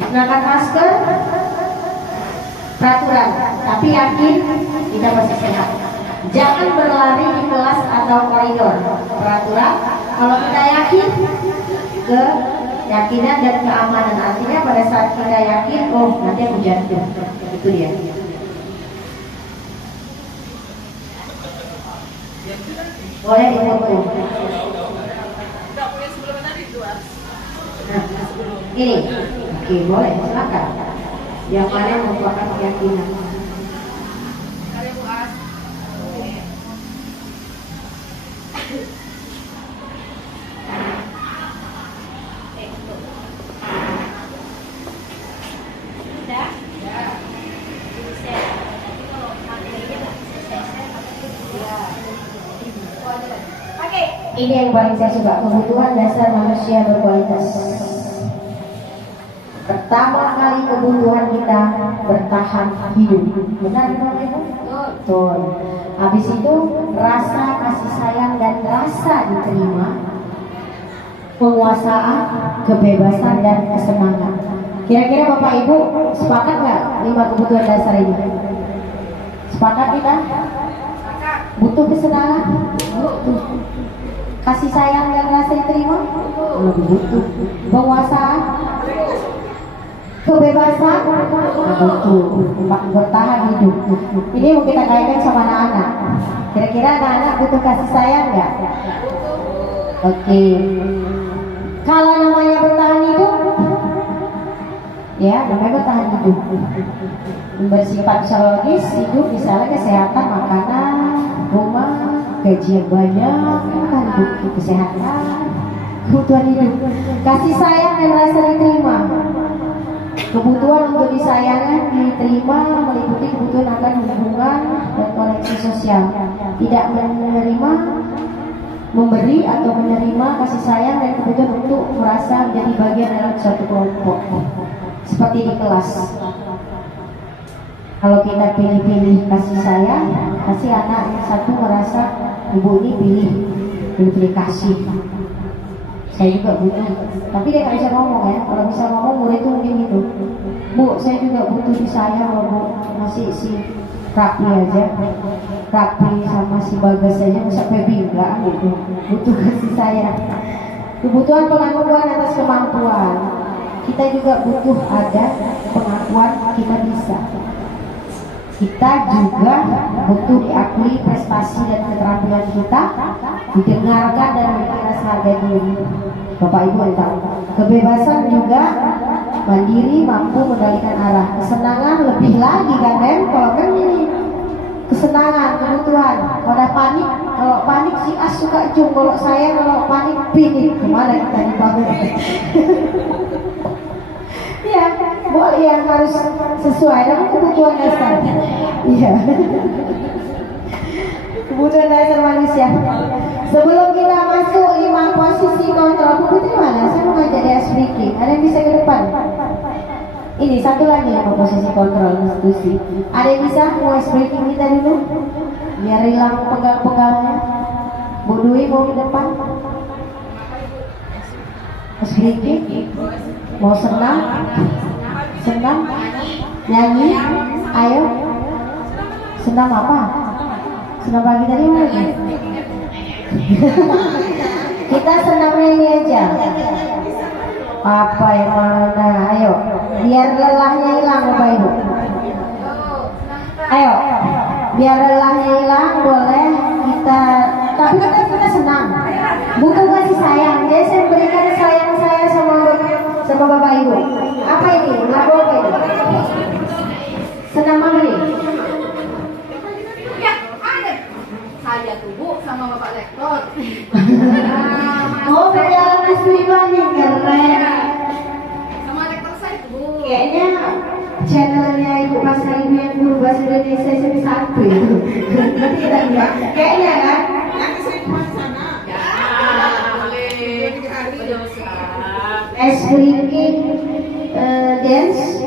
Menggunakan masker, peraturan. Tapi yakin kita masih sehat. Jangan berlari di kelas atau koridor, peraturan. Kalau kita yakin, keyakinan dan keamanan. Artinya pada saat kita yakin, oh nanti aku jatuh. Itu dia. Boleh difoto. Ini, oke boleh silakan. Yang mana merupakan keyakinan. Ada Bu As. Ini yang paling saya suka, kebutuhan dasar manusia berkualitas. Pertama kali kebutuhan kita bertahan hidup. Benar Ibu? Betul. Habis itu rasa kasih sayang dan rasa diterima, penguasaan, kebebasan dan kesenangan. Kira-kira Bapak Ibu sepakat nggak 5 kebutuhan dasar ini? Sepakat kita? Butuh kesenangan? Butuh. Kasih sayang dan rasa diterima? Lebih butuh. Penguasaan? Kebebasan? Butuh. Bertahan hidup. Ini mau kita kaitkan sama anak-anak. Kira-kira anak-anak butuh kasih sayang nggak? Oke. Kalau namanya bertahan hidup, ya namanya bertahan hidup. Bersifat psikologis hidup, misalnya kesehatan, makanan, rumah, gaji yang banyak, kan hidup, kesehatan, kebutuhan hidup, kasih sayang dan rasa diterima. Kebutuhan untuk disayangkan, diterima meliputi kebutuhan akan hubungan dan koneksi sosial. Tidak menerima, memberi atau menerima kasih sayang dan kebutuhan untuk merasa menjadi bagian dalam suatu kelompok. Seperti di kelas, kalau kita pilih-pilih kasih sayang, pasti anak yang satu merasa ibu ini pilih kasih. Saya juga butuh, tapi dia nggak bisa ngomong ya. Kalau bisa ngomong murid itu mungkin gitu. Bu, saya juga butuh disayang loh Bu. Masih si Rapi aja, Rapi sama si Bagas aja bisa Febi enggak gitu. Butuh kasih sayang. Kebutuhan pengakuan atas kemampuan. Kita juga butuh ada pengakuan kita bisa. Kita juga butuh diakui prestasi dan keterampilan kita, didengarkan dan memiliki rasa harga diri. Bapak Ibu yang tahu, kebebasan juga mandiri, mampu mengendalikan arah. Kesenangan lebih lagi kan Mem, kalau kan ini kesenangan, kebutuhan. Kalau panik si A suka cung, kalau saya kalau panik pinik. Kemana kita dibangun? Ya, boleh yang harus sesuai dengan kebutuhan dasar. Iya. Kebutuhan dasar manusia. Sebelum kita masuk 5 posisi kontrol, Bu Putri mana? Saya mau ngajak dia speaking. Ada yang bisa ke depan? Ini satu lagi 5 posisi kontrol institusi. Ada yang bisa mau speaking kita dulu? Biar hilang pegang-pegangnya. Bu Dwi mau ke depan? Speaking? Mau senam? Nyanyi? Ayo. Senam apa? Senam pagi tadi mana? Kita senam nyanyi aja. Apa yang mana? Ayo. Biar lelahnya hilang Bapak Ibu. Ayo. Biar lelahnya hilang boleh kita. Tapi kita senang. Butuh kasih sayang. Jadi saya berikan sayang saya sama Bapak Ibu. Apa ini? Lagu apa ini? Senam apa nih? Ya, ada. Saya tuh Bu sama Bapak Lektor. Oh, perjalanan pribadi keren. Sama lektor saya tuh Bu. Kayaknya channelnya Ibu Pasar Ibu yang guru bahasa Indonesia sini satu itu. Berarti kita enggak. Kayaknya kan? Nanti saya cuma di sana. Ya, boleh. 3 hari dosa. Speaking dance.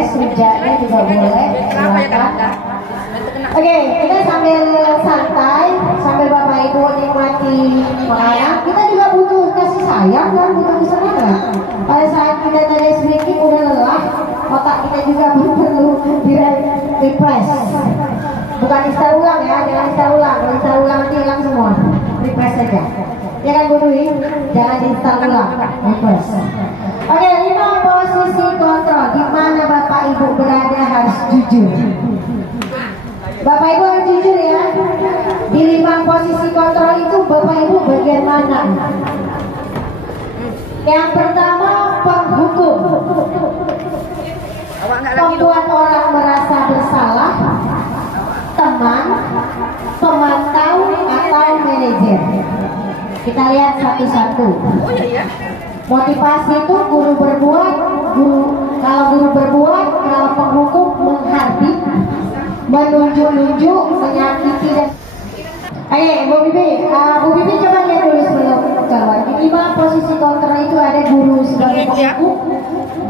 boleh, sujanya juga boleh. Silakan. Oke, kita sambil santai, sambil Bapak Ibu nikmati makanan. Kita juga butuh kasih sayang kan, butuh kesenangan. Pada saat kita tadi sedikit udah lelah, otak kita juga perlu di-refresh. Bukan install ulang ya, jangan install ulang. Kalau install ulang nanti hilang semua. Refresh saja. Ya kan Bu Dwi? Jangan install ulang. Refresh. Oke, 5 posisi kontrol. Di mana Bapak Ibu berada harus jujur. Bapak Ibu harus jujur ya. Di 5 posisi kontrol itu Bapak Ibu bagian mana? Yang pertama, penghukum. Membuat orang merasa bersalah. Teman, pemantau, atau manajer. Kita lihat satu-satu. Motivasi itu guru berbuat, kalau guru berbuat, kalau penghukum menghardik, menunjuk-nunjuk, menyakiti dan. Ayo, Bu Bibi coba lihat dulu sebelum kawan. Di 5 posisi kontrol itu ada guru sebagai penghukum,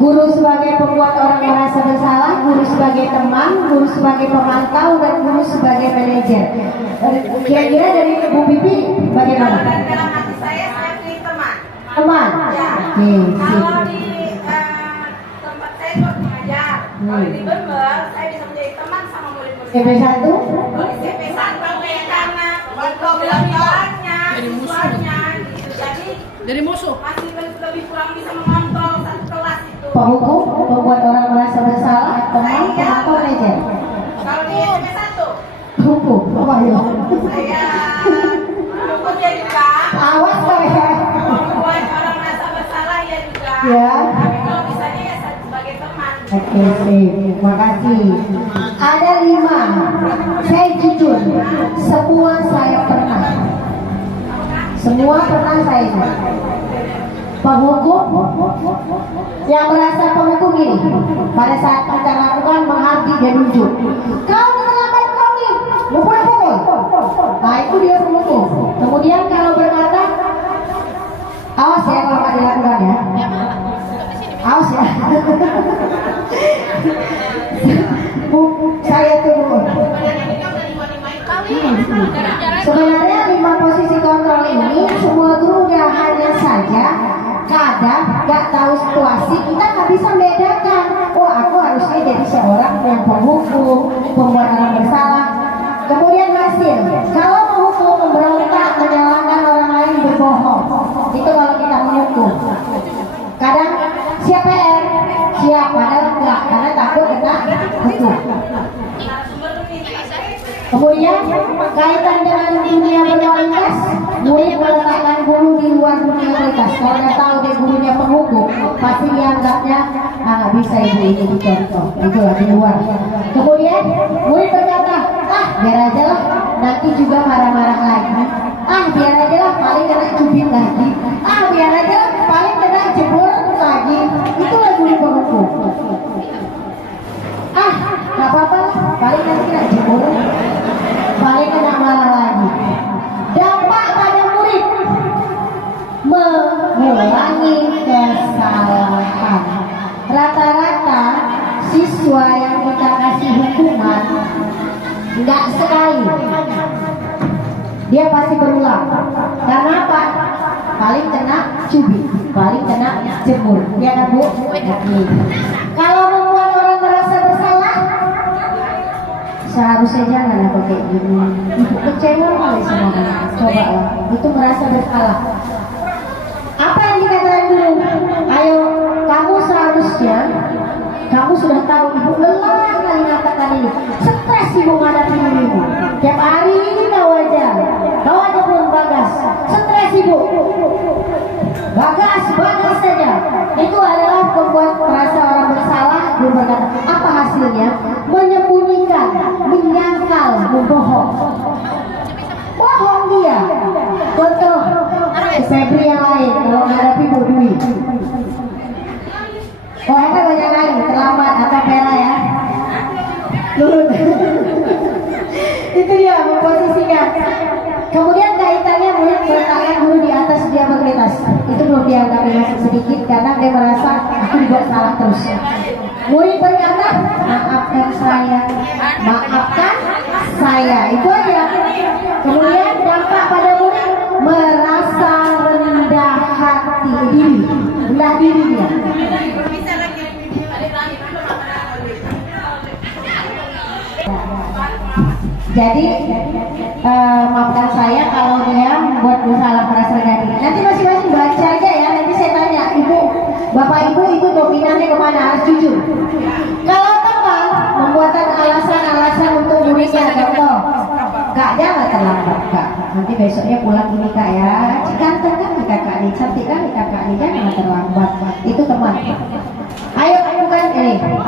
guru sebagai pembuat orang merasa bersalah, guru sebagai teman, guru sebagai pemantau, dan guru sebagai manajer. Kira-kira dari Bu Bibi bagaimana? Dalam hati saya pilih teman. Teman. Ya. Oke, Kalau di tempat saya buat mengajar, kalau di Bember saya bisa menjadi teman sama murid-murid. CP1? Kalau di CP1 ya karena pembelajarannya, siswanya, gitu. Jadi musuh. masih lebih kurang bisa mengontrol satu kelas itu. Penghukum, membuat orang merasa bersalah, teman, pemantau, manajer. Kalau di CP1 Hukum, apa ya? saya hukum dia juga, Awas kau ya. membuat orang merasa bersalah ya juga. Ya. Tapi kalau misalnya ya sebagai teman. Oke, sip. Makasih. Ada 5. Saya jujur, semua saya pernah. Semua pernah saya. Penghukum, yang merasa penghukum ini, pada saat kita lakukan menghardik dan nunjuk. Kau terlambat kau nih, mukul-mukul. Nah itu dia penghukum. Kemudian kalau berkata, awas ya kalau nggak dilakukan ya. Awas ya. Saya tunggu. Sebenarnya 5 posisi kontrol ini semua guru hanya saja kadang nggak tahu situasi, kita nggak bisa membedakan. Oh, aku harusnya jadi seorang yang penghukum, pembuat orang bersalah. Kemudian hasil, kalau menghukum, memberontak, menyalahkan orang lain, berbohong, itu kalau kita menghukum. Kadang siap PR, siap, padahal enggak, karena takut kena hukum. Kemudian kaitan dengan dunia berkualitas, murid meletakkan guru di luar dunia kualitas. Kalau nggak tahu dia gurunya penghukum, pasti dianggapnya nggak bisa ibu ini dicontoh, itulah di luar. Kemudian murid berkata, biar aja lah, nanti juga marah-marah lagi. Biar aja lah, paling kena cubit lagi. Biar aja lah, paling kena jebur lagi. Itulah guru penghukum. Nggak apa-apa, paling nanti kena jebur, paling kena marah lagi. Dampak pada murid, mengulangi kesalahan. Rata-rata siswa yang kita kasih hukuman nggak sekali, dia pasti berulang. Karena apa? Paling kena cubit, paling kena jemur, ya kan Bu? Kalau membuat orang merasa bersalah, seharusnya jangan apa kayak gini. Ibu kecewa kali sama kamu. Coba lah, itu merasa bersalah. Apa yang dikatakan dulu? Ayo, kamu seharusnya, kamu sudah tahu ibu lelah kali katakan ini. Stres ibu menghadapi dirimu. Tiap hari ini kau aja belum bagas. Stres ibu. Bagas saja. Itu adalah membuat merasa orang bersalah. Belum berkata. Apa hasilnya? Menyembunyikan, menyangkal, membohong. Bohong dia. Contoh Febri yang lain kalau menghadapi Bu Dwi. Oh, ada banyak lain terlambat atau pera ya. Turun. Itu dia memposisikan. Kemudian kaitannya murid meletakkan guru di atas dia berkelas. Itu belum dianggap masih sedikit karena dia merasa aku dibuat salah terus. Murid berkata, maafkan saya. Itu aja. Kemudian dampak pada murid merasa rendah hati diri, rendah diri dia. Jadi maafkan saya kalau dia membuat salah merasa rendah diri. Nanti masing-masing baca aja ya. Nanti saya tanya, ibu, bapak ibu itu dominannya kemana? Harus jujur. Kalau teman membuatkan alasan-alasan untuk muridnya, contoh, kak jangan terlambat kak. Nanti besoknya pulang ini kak ya. Ganteng kan nih kakak nih, cantik kan nih kakak nih, jangan terlambat. Itu teman.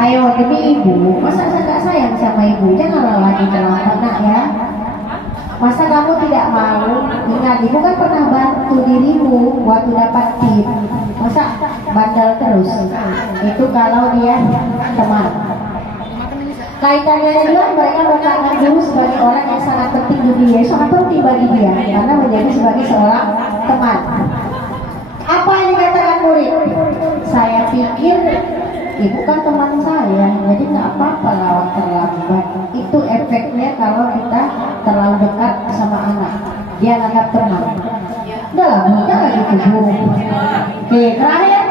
Ayo demi ibu, masa saya nggak sayang sama ibu? Janganlah lagi terlambat nak ya. Masa kamu tidak mau? Ingat, ibu kan pernah bantu dirimu waktu dapat tip. Masa bandel terus? Itu kalau dia teman. Kaitannya juga mereka mengatakan guru sebagai orang yang sangat penting bagi dia, sangat penting bagi dia karena menjadi sebagai seorang teman. Apa yang dikatakan murid? Saya pikir ibu kan teman saya, jadi nggak apa-apa lawat terlambat. Itu efeknya kalau kita terlalu dekat sama anak, dia anggap teman. Udah lah, jangan gitu bu. Oke, terakhir,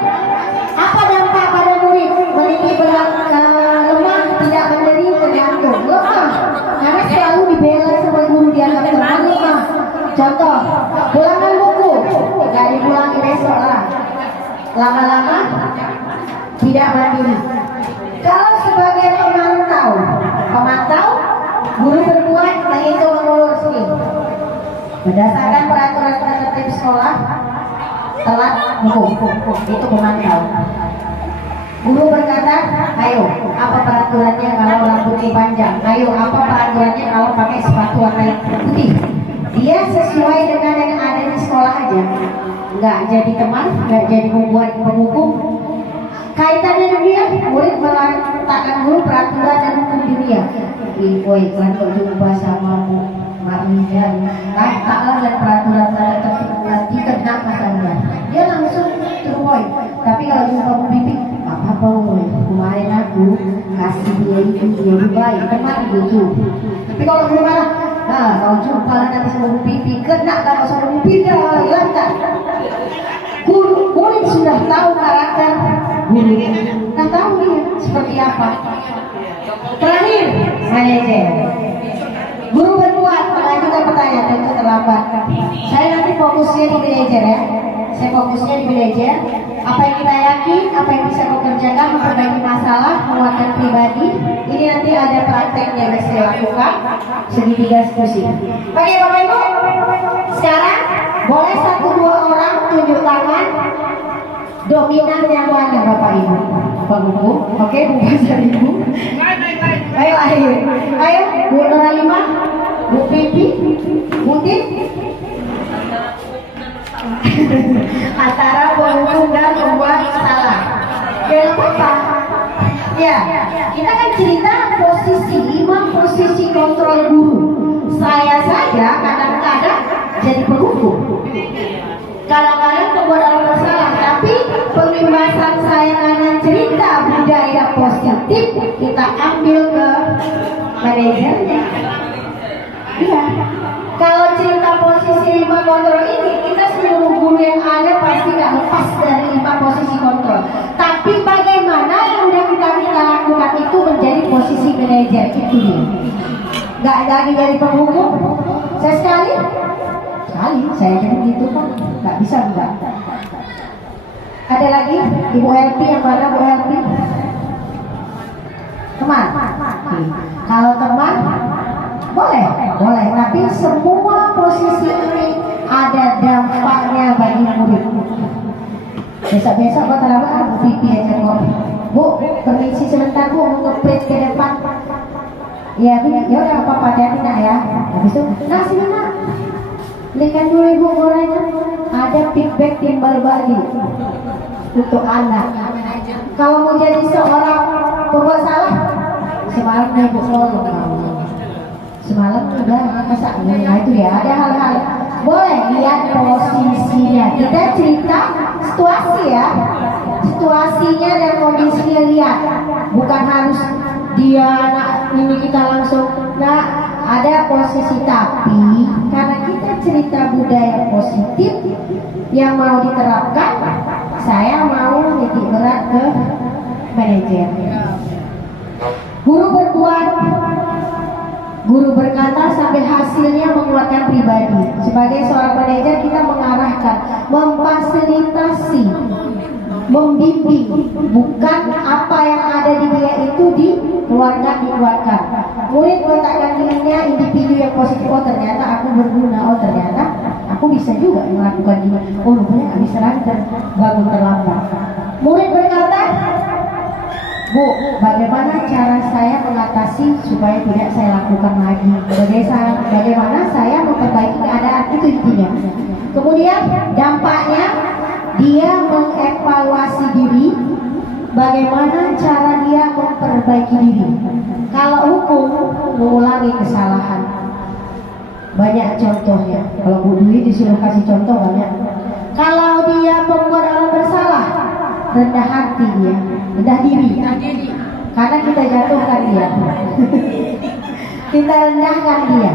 apa dampak pada murid? Memiliki lemah, tidak menjadi tergantung. Lemah, karena selalu dibela sama guru, dianggap teman. Lemah. Contoh, pulangan buku, nggak dipulangi besok lah. Lama-lama tidak mandiri. Kalau sebagai pemantau, guru berbuat menghitung mengulur skill. Berdasarkan peraturan tertib sekolah, telat hukum. Itu pemantau. Guru berkata, ayo, apa peraturannya kalau rambutnya panjang? Ayo, apa peraturannya kalau pakai sepatu warna putih? Dia sesuai dengan yang ada di sekolah aja. Nggak jadi teman, nggak jadi membuat penghukum. Kaitannya dia, murid meletakkan dulu peraturan dan hukum dunia. Woi, kalau jumpa sama Maria, taklah dan peraturan nanti kena masalahnya. Dia langsung to point. Tapi kalau jumpa Bu Bibi, apa woi, kemarin aku kasih dia itu dia baik, teman gitu. Tapi kalau belum marah, kalau jumpa nanti sama Bu Bibi, kena kalau sama Bu Bibi dah lantar. Guru murid sudah tahu karakter guru, tak tahu dia seperti apa. Terakhir, manajer. Guru berbuat mengajukan pertanyaan tentu terlambat. Saya nanti fokusnya di manajer ya. Saya fokusnya di manajer. Apa yang kita yakin, apa yang bisa kita kerjakan, memperbaiki masalah, menguatkan pribadi. Ini nanti ada prakteknya yang saya lakukan. Segitiga diskusi. Oke Bapak Ibu, sekarang boleh 1-2 orang tunjuk tangan. Dominan yang mana Bapak Ibu? Pak Buku, oke Bu Pasar Ibu. Ayo, Bu Nuralima, Bu Pipi, Mutin. Antara penghukum dan pembuat salah. Jangan apa? Ya, kita kan cerita posisi imam, posisi kontrol guru. Saya saja kadang-kadang jadi penghukum. Kadang-kadang pembuat alat salah, tapi pembebasan saya karena cerita budaya positif kita ambil ke manajernya. Iya. Kalau cerita posisi 5 kontrol ini, kita seluruh guru yang ada pasti nggak lepas dari 5 posisi kontrol. Tapi bagaimana yang udah kita lakukan itu menjadi posisi manajer itu dia. Nggak lagi dari penghukum. Sekali saya jadi gitu kan, nggak bisa enggak. Ada lagi Ibu Helpi, yang mana Bu Helpi? Teman. Kalau teman boleh, tapi semua posisi ini ada dampaknya bagi murid. Besok-besok kok terlambat Bu Pipi aja kok. Bu, permisi sebentar Bu, mau nge-print ke depan. Ya, ya udah apa-apa, hati-hati nak ya. Habis itu, nah sini nak. Belikan dulu Ibu gorengnya. Ada feedback timbal balik untuk anak. Kalau mau jadi seorang pembuat salah, semalam Ibu ngomong. Semalam udah masak. Nah itu ya, ada hal-hal. Boleh lihat posisinya. Kita cerita situasi ya. Situasinya dan kondisinya lihat. bukan harus dia anak ini kita langsung. Nah, ada posisi, tapi karena kita cerita budaya positif yang mau diterapkan, saya mau titik berat ke manajer. Guru berbuat, guru berkata sampai hasilnya mengeluarkan pribadi. Sebagai seorang manajer kita mengarahkan, memfasilitasi, membimbing, bukan apa yang ada di dia itu dikeluarkan. Murid meletakkan dirinya individu yang positif. Oh ternyata aku berguna, oh ternyata aku bisa juga melakukan ini. Oh rupanya habis lagi terbangun terlambat. Murid berkata, Bu, bagaimana cara saya mengatasi supaya tidak saya lakukan lagi? Bagaimana saya memperbaiki keadaan itu intinya. Kemudian dampaknya dia mengevaluasi diri, bagaimana cara dia memperbaiki diri. Kalau hukum, mengulangi kesalahan. Banyak contohnya. Kalau Bu Dwi disuruh kasih contoh banyak. Kalau dia membuat orang bersalah, rendah hati dia, rendah diri. Karena kita jatuhkan dia. Kita rendahkan dia.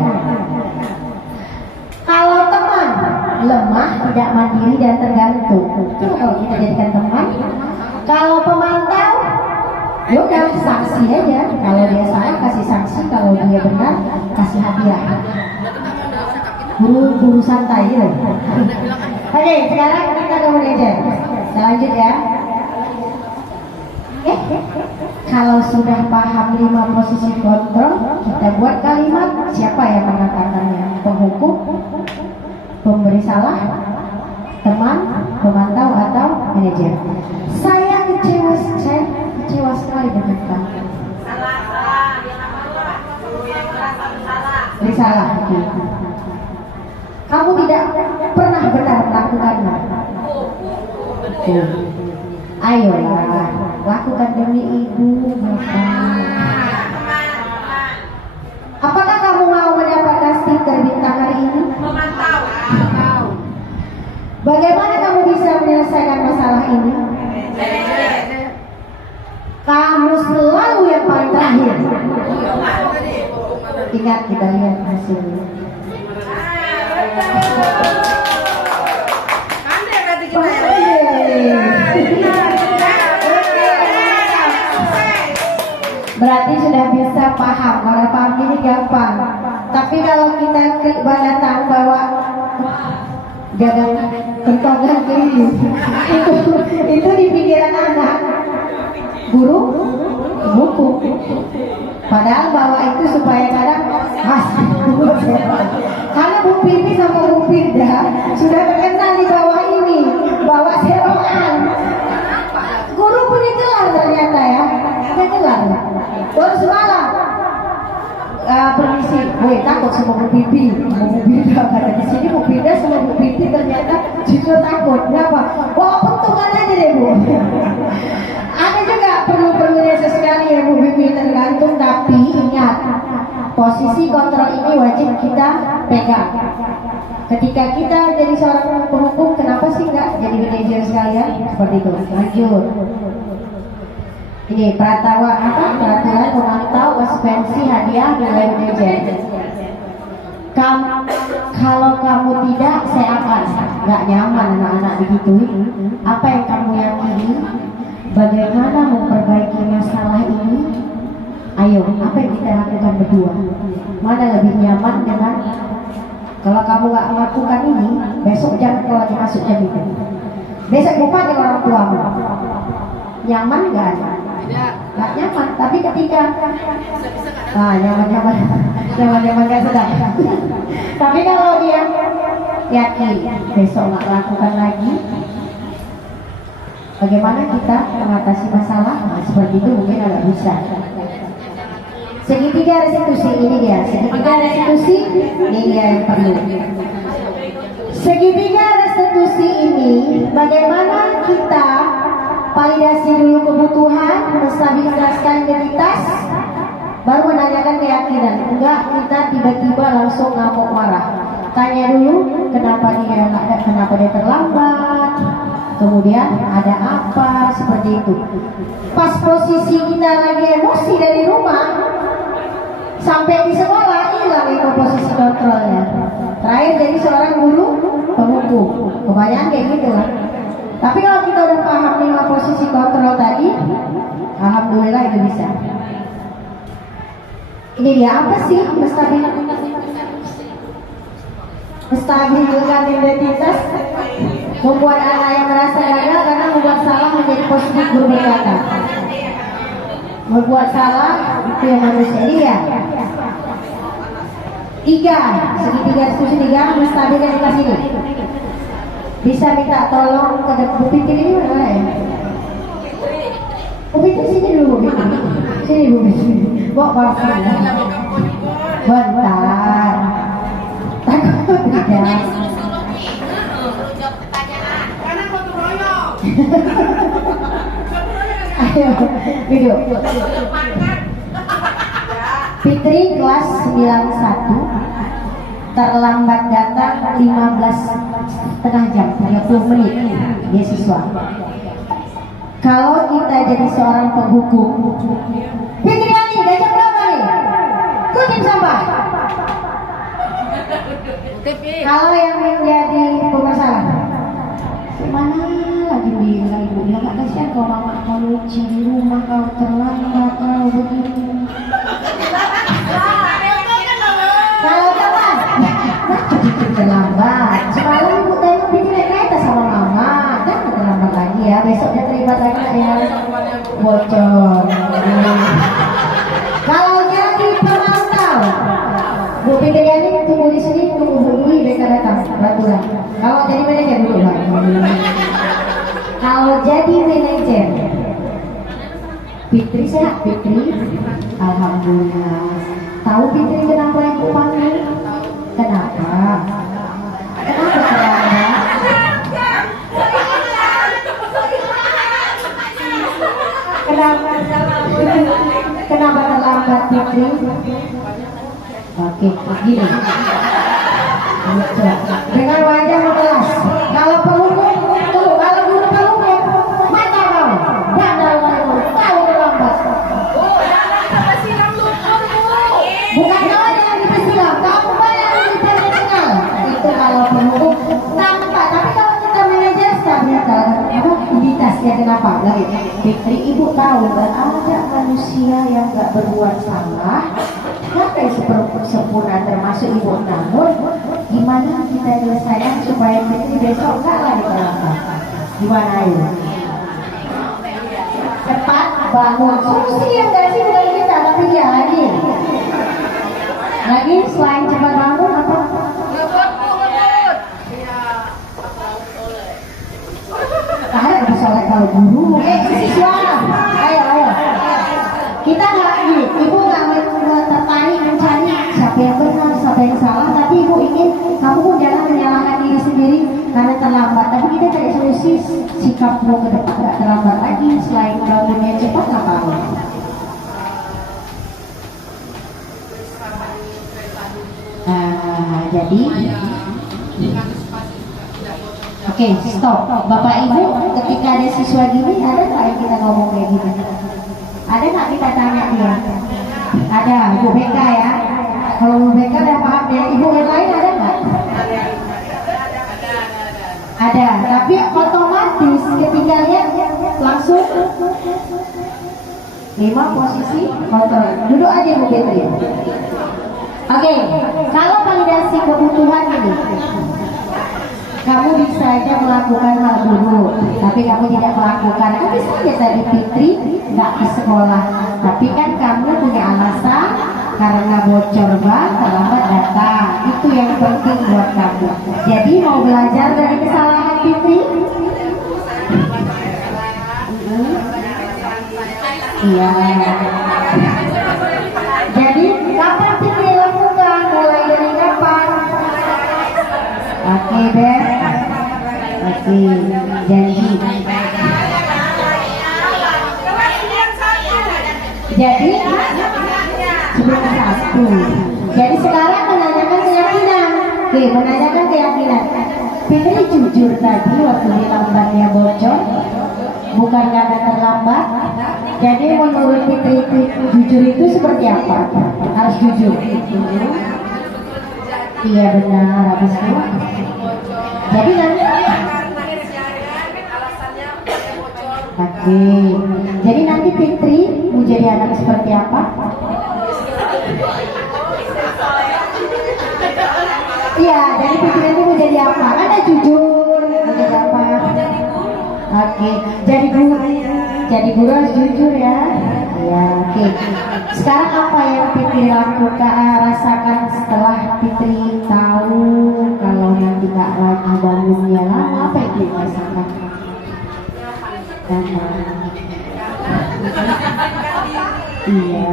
Kalau teman lemah, tidak mandiri dan tergantung. Itu kalau kita jadikan teman. Kalau pemantau, yaudah saksi aja. Kalau dia salah kasih sanksi, kalau dia benar kasih hadiah. Guru santai gitu. Oke, sekarang kita ke manajer. Lanjut ya. Kalau sudah paham 5 posisi kontrol, kita buat kalimat. Siapa yang mengatakannya? Penghukum, pemberi salah, teman, pemantau atau manajer. Saya kecewa sekali dengan kamu. Beri salah. Kamu tidak pernah benar melakukannya. Ayolah, lakukan demi ibu, bapak. Apakah kamu mau mendapatkan stiker bintang hari ini? Memantau. Bagaimana kamu bisa menyelesaikan masalah ini? Kamu selalu yang paling terakhir. Ingat, kita lihat hasilnya. Pandai berarti kita ya. Berarti sudah bisa paham. Kalau paham ini gampang. Tapi kalau kita datang bawa gagang kentongan keliling, itu di pikiran anak guru buku. Padahal bawa itu supaya kadang karena Bu Pipi sama Bu Pirda sudah terkenal di bawah ini, bawa serokan. Guru punya gelar ternyata ya, punya gelar. Baru semalam permisi, gue takut sama Bu Pipi, sama Bu Pirda. Karena di sini Bu Pirda sama Bu Pipi ternyata justru takut. Kenapa? Bawa pentungan aja deh Bu. Ada juga perlu-perlunya sesekali ya Bu Pipi, tergantung. Tapi ingat, posisi kontrol ini wajib kita pegang. Ketika kita jadi seorang penghukum, kenapa sih nggak jadi manajer sekalian? Seperti itu. Lanjut. Ini peraturan pemantau suspensi hadiah nilai manajer. Kalau kamu tidak, saya akan. Nggak nyaman anak-anak begitu. Apa yang kamu yakini? Bagaimana memperbaiki masalah ini? Ayo, apa yang kita lakukan berdua? Mana lebih nyaman dengan? Kalau kamu nggak melakukan ini, besok jangan kalau lagi masuk jam itu. Besok lupa dengan orang tuamu. Nyaman nggak? Nggak nyaman. Tapi ketika nyaman nggak sedang. Tapi kalau dia yakin besok nggak lakukan lagi, bagaimana kita mengatasi masalah? Nah, seperti itu mungkin agak bisa. Segitiga restitusi ini dia. Segitiga restitusi ini dia yang perlu. Segitiga restitusi ini bagaimana kita validasi dulu kebutuhan, menstabilisasi identitas, baru menanyakan keyakinan. Enggak kita tiba-tiba langsung ngamuk marah. Tanya dulu kenapa dia terlambat, kemudian ada apa seperti itu. Pas posisi kita lagi emosi dari rumah sampai di sekolah hilang itu posisi kontrolnya. Terakhir jadi seorang guru penghukum, kebanyakan kayak gitu kan. Tapi kalau kita udah paham 5 posisi kontrol tadi, alhamdulillah itu bisa. Ini dia apa sih menstabilkan identitas? Membuat anak yang merasa gagal karena membuat salah menjadi positif guru berkata. Membuat salah itu yang manusia ya. 3, segitiga segitiga menstabilkan di kelas ini. Bisa minta tolong ke Bu Fitri ini mana ya? Bu Fitri sini dulu, Bu Fitri. Sini Bu Fitri. Bawa parfum. Bentar. Takut tidak. Ayo, duduk. Fitri kelas 91 terlambat datang 15,5 jam, 30 menit dia siswa. Kalau kita jadi seorang penghukum, Fitri ini gak jam berapa nih? Kutip sampah. Kalau yang menjadi pemasalah, mana lagi bilang ibu bilang gak kasihan kalau mama kau nyuci di rumah, kau terlambat, kau begini. Kalau terlambat, semalam ibu tanya bikin kereta sama mama, kan terlambat lagi ya, besoknya terlibat lagi yang bocor. Kalau jadi pemantau, Bu Fitriani tunggu di sini, tunggu Bu Dwi mereka datang peraturan. Kalau jadi manajer dulu Pak. Kalau jadi manajer, Fitri sehat Fitri, alhamdulillah. Tahu Fitri kenapa aku panggil? Kenapa? Kenapa terlambat? Kenapa terlambat Fitri? Oke, begini. Dengan wajah kelas. Kalau penghukum, kalau guru penghukum, mata kau, bandal kau, tahu terlambat. Bukan kau yang dipersilam, kamu yang diperkenal. Itu kalau penghukum tanpa. Tapi kalau kita manajer stabilitas, aktivitasnya kenapa? Lagi, Fitri ibu tahu ada manusia yang nggak berbuat salah. Sampai sempurna termasuk ibu, namun gimana kita selesaikan supaya Fitri besok kalah di terlambat? Gimana ayo? Cepat bangun. Solusi yang kasih bukan kita tapi dia lagi selain cepat bangun apa? Ada masalah kalau guru. Siswa, ayo. Kita nggak ibu nggak tertarik mencari siapa yang benar, siapa yang salah, tapi ibu ingin kamu pun jangan menyalahkan diri sendiri karena terlambat. Tapi kita cari solusi sikapmu ke depan nggak terlambat lagi. Selain bangunnya cepat apa? Jadi, oke, stop. Bapak Ibu, ketika ada siswa gini, ada nggak yang kita ngomong kayak gini? Ada nggak kita tanya dia? Ada, Bu BK ya. Kalau Bu BK udah paham ya. Ibu yang lain ada nggak? Ada, tapi otomatis ketika lihat langsung 5 posisi kontrol. Duduk aja Bu Fitri. Oke, kalau validasi kebutuhan ini, kamu bisa aja melakukan hal buruk, tapi kamu tidak melakukan. Tapi saja tadi Fitri nggak ke sekolah, tapi kan kamu punya alasan karena bocor ban terlambat datang. Itu yang penting buat kamu. Jadi mau belajar dari kesalahan Fitri? Iya. Jadi kapan Fitri lakukan? Mulai dari kapan? Oke, Beb. Oke, janji. Jadi sebelum 1. Jadi sekarang menanyakan keyakinan. Oke, menanyakan keyakinan. Fitri jujur tadi waktu di lambatnya bocor, bukan karena terlambat. Jadi menurut Fitri jujur itu seperti apa? Harus jujur. Iya benar, habis itu. Jadi nanti. Oke, jadi nanti Fitri mau jadi anak seperti apa? Iya, jadi Fitri itu mau jadi apa? Ada jujur, mau jadi apa? Oke, jadi guru. Jadi guru harus jujur ya. Ya, oke. Sekarang apa yang Fitri lakukan, rasakan setelah Fitri tahu kalau nanti tak lagi bangunnya lama, apa yang Fitri rasakan? Iya.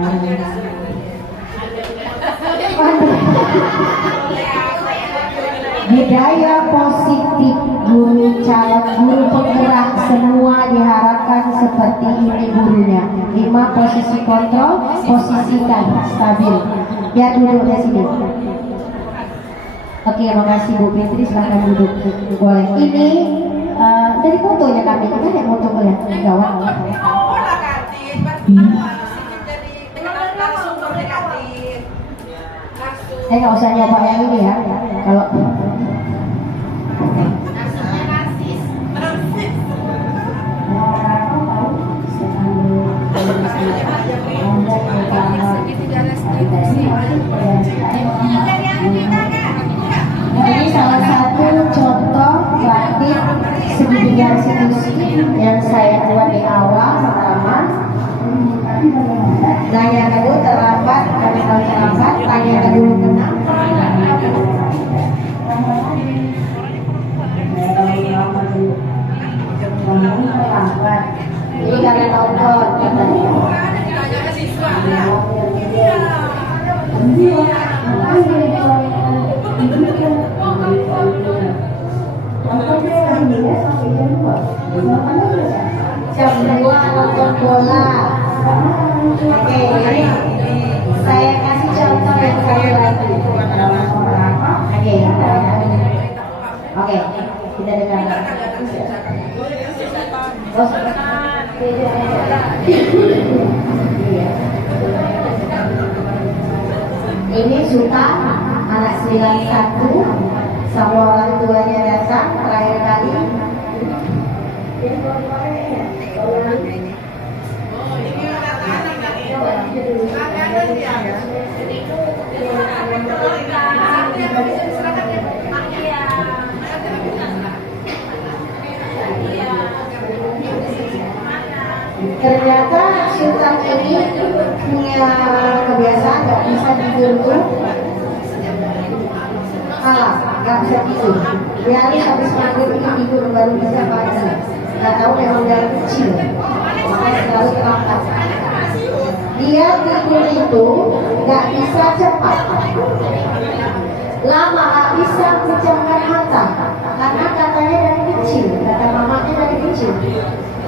Budaya positif guru, calon guru penggerak semua diharapkan seperti ini gurunya. 5 posisi kontrol, posisikan stabil. Biar duduk di sini. Oke, makasih Bu Fitri, silahkan duduk. Boleh. Ini dari fotonya kami, kita lihat foto boleh. Gawat. Saya nggak usah nyoba yang ini ya. Kalau ini salah satu contoh praktik segitiga institusi yang saya buat di awal pertama. Nanya dulu terlambat, kalau terlambat, tanya dulu kenapa. Terlambat. Ini karena nonton katanya. Jam 2 nonton bola. Oke, ini saya kasih contoh yang saya lagi. Oke, kita dengar. Ini Suta, anak 91, sama orang tuanya datang terakhir kali. Ternyata Sultan ini punya kebiasaan nggak bisa tidur tuh malam, nggak bisa tidur. Dia habis maghrib ini tidur baru bisa pagi. Nggak tahu memang dari kecil, makanya selalu terlambat. Dia tidur itu nggak bisa cepat, lama nggak bisa pejamkan mata, karena katanya dari kecil, kata mamanya dari kecil.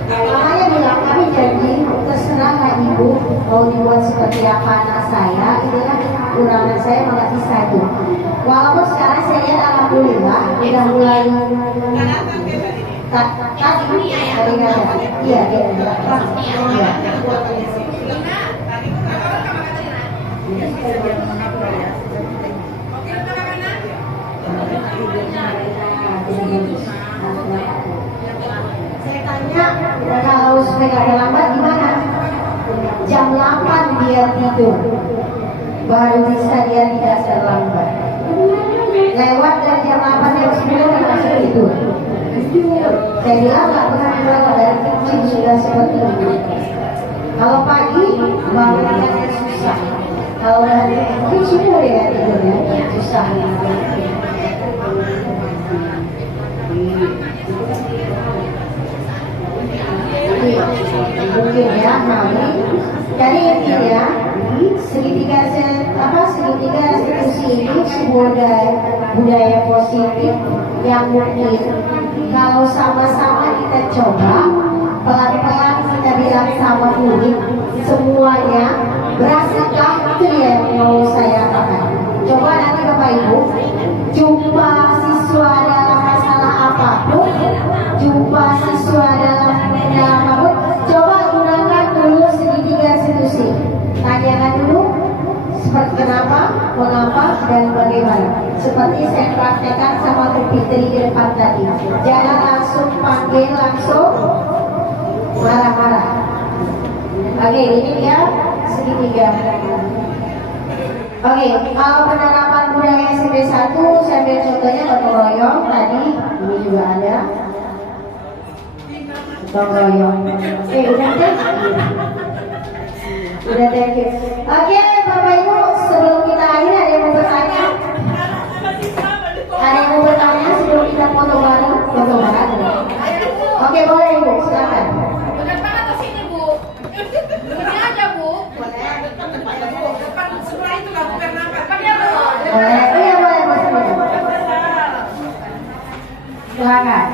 Mamanya bilang, kami janji terserah ibu mau dibuat seperti apa anak saya, itulah urangan saya nggak bisa itu. Walaupun sekarang saya lihat alhamdulillah udah mulai tadi dari nada, iya dia iya. Saya tanya, kalau supaya gak lambat gimana? Jam 8 dia tidur, baru bisa dia tidak terlambat. Lewat dari jam 8 jam 10 dia masih tidur. Saya bilang gak pernah bilang dari kecil sudah seperti itu. Kalau pagi bangunnya susah. Kalau dari kecil ya tidurnya susah. Mungkin ya, jadi intinya segitiga institusi ini sebuah budaya positif yang mungkin kalau sama-sama kita coba pelan-pelan kita bilang sama murid semuanya berasakah, itu ya yang mau saya katakan. Coba nanti Bapak Ibu Seperti kenapa, mengapa, dan bagaimana. Seperti saya praktekkan sama Bu Fitri di depan tadi. Jangan langsung panggil, langsung marah-marah. Oke, ini dia segitiga. Oke, kalau penerapan budaya SMP 1, saya ambil contohnya gotong royong tadi, ini juga ada. Gotong royong. Udah deh. Udah deh. Oke, Bapak Ibu, sebelum kita akhir ada yang mau bertanya? Ada yang mau bertanya sebelum kita foto bareng? Foto bareng. Oke, boleh Ibu, silakan. Depan atau sini, Bu? Ini aja, Bu. Depan sebelah itu lah, Bu. Depannya, Bu. Boleh, iya boleh, boleh. Silakan.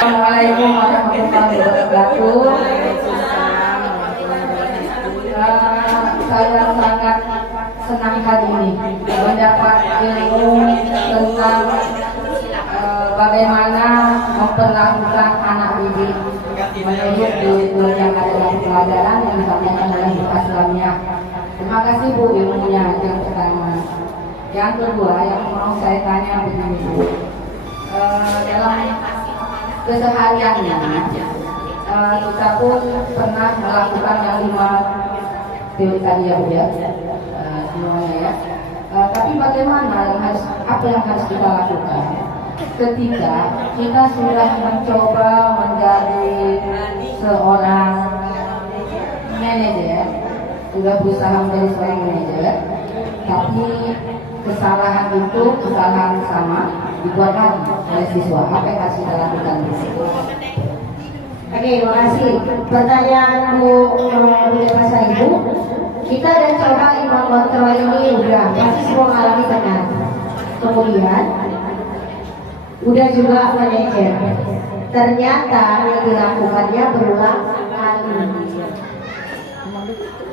Assalamualaikum warahmatullahi wabarakatuh. Saya sangat senang kali ini mendapat ilmu tentang bagaimana memperlakukan anak didik menurut ilmu yang ada dalam pelajaran yang disampaikan oleh Bu Aslamnya. Terima kasih Bu ilmunya yang pertama. Yang kedua yang mau saya tanya begini Bu, dalam kesehariannya kita pun pernah melakukan yang 5 teori tadi ya Bu ya, semuanya ya. Tapi bagaimana apa yang harus kita lakukan ketika kita sudah mencoba menjadi seorang manajer, sudah berusaha menjadi seorang manajer, tapi kesalahan itu kesalahan sama dibuat lagi oleh siswa. Apa yang harus kita lakukan di situ? Oke, terima kasih. Pertanyaan Bu Bahasa Ibu, kita udah coba imam kontrol ini udah pasti semua mengalami benar. Kemudian udah juga manajer. Ternyata yang dilakukannya berulang kali.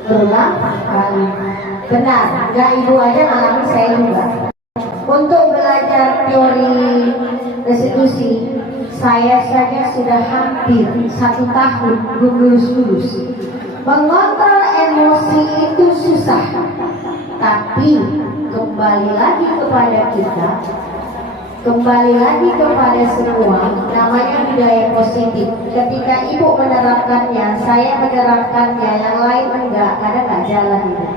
Berulang kali. Benar, nggak Ibu aja alami, saya juga. Untuk belajar teori restitusi, saya saja sudah hampir 1 tahun belum lulus. Mengontrol emosi itu susah, tapi kembali lagi kepada kita, kembali lagi kepada semua, namanya budaya positif. Ketika Ibu menerapkannya, saya menerapkannya, yang lain enggak, kadang nggak jalan itu.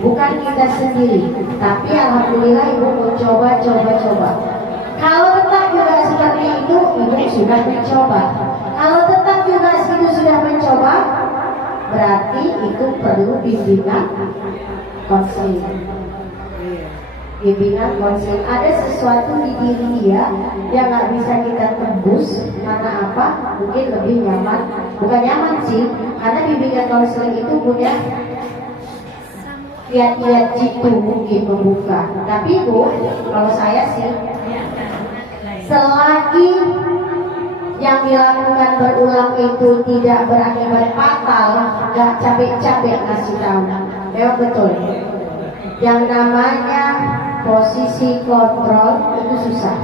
Bukan kita sendiri, tapi alhamdulillah Ibu mencoba. Kalau tetap juga seperti itu, Ibu sudah mencoba. Kalau tetap juga Ibu sudah mencoba, berarti itu perlu bimbingan konseling. Bimbingan konseling. Ada sesuatu di diri dia yang nggak bisa kita tembus karena apa? Mungkin lebih nyaman, bukan nyaman sih, karena bimbingan konseling itu punya lihat-lihat jitu mungkin membuka. Tapi Bu, kalau saya sih, selagi yang dilakukan berulang itu tidak berakibat fatal, nggak capek-capek ngasih tahu. Memang betul. Yang namanya posisi kontrol itu susah,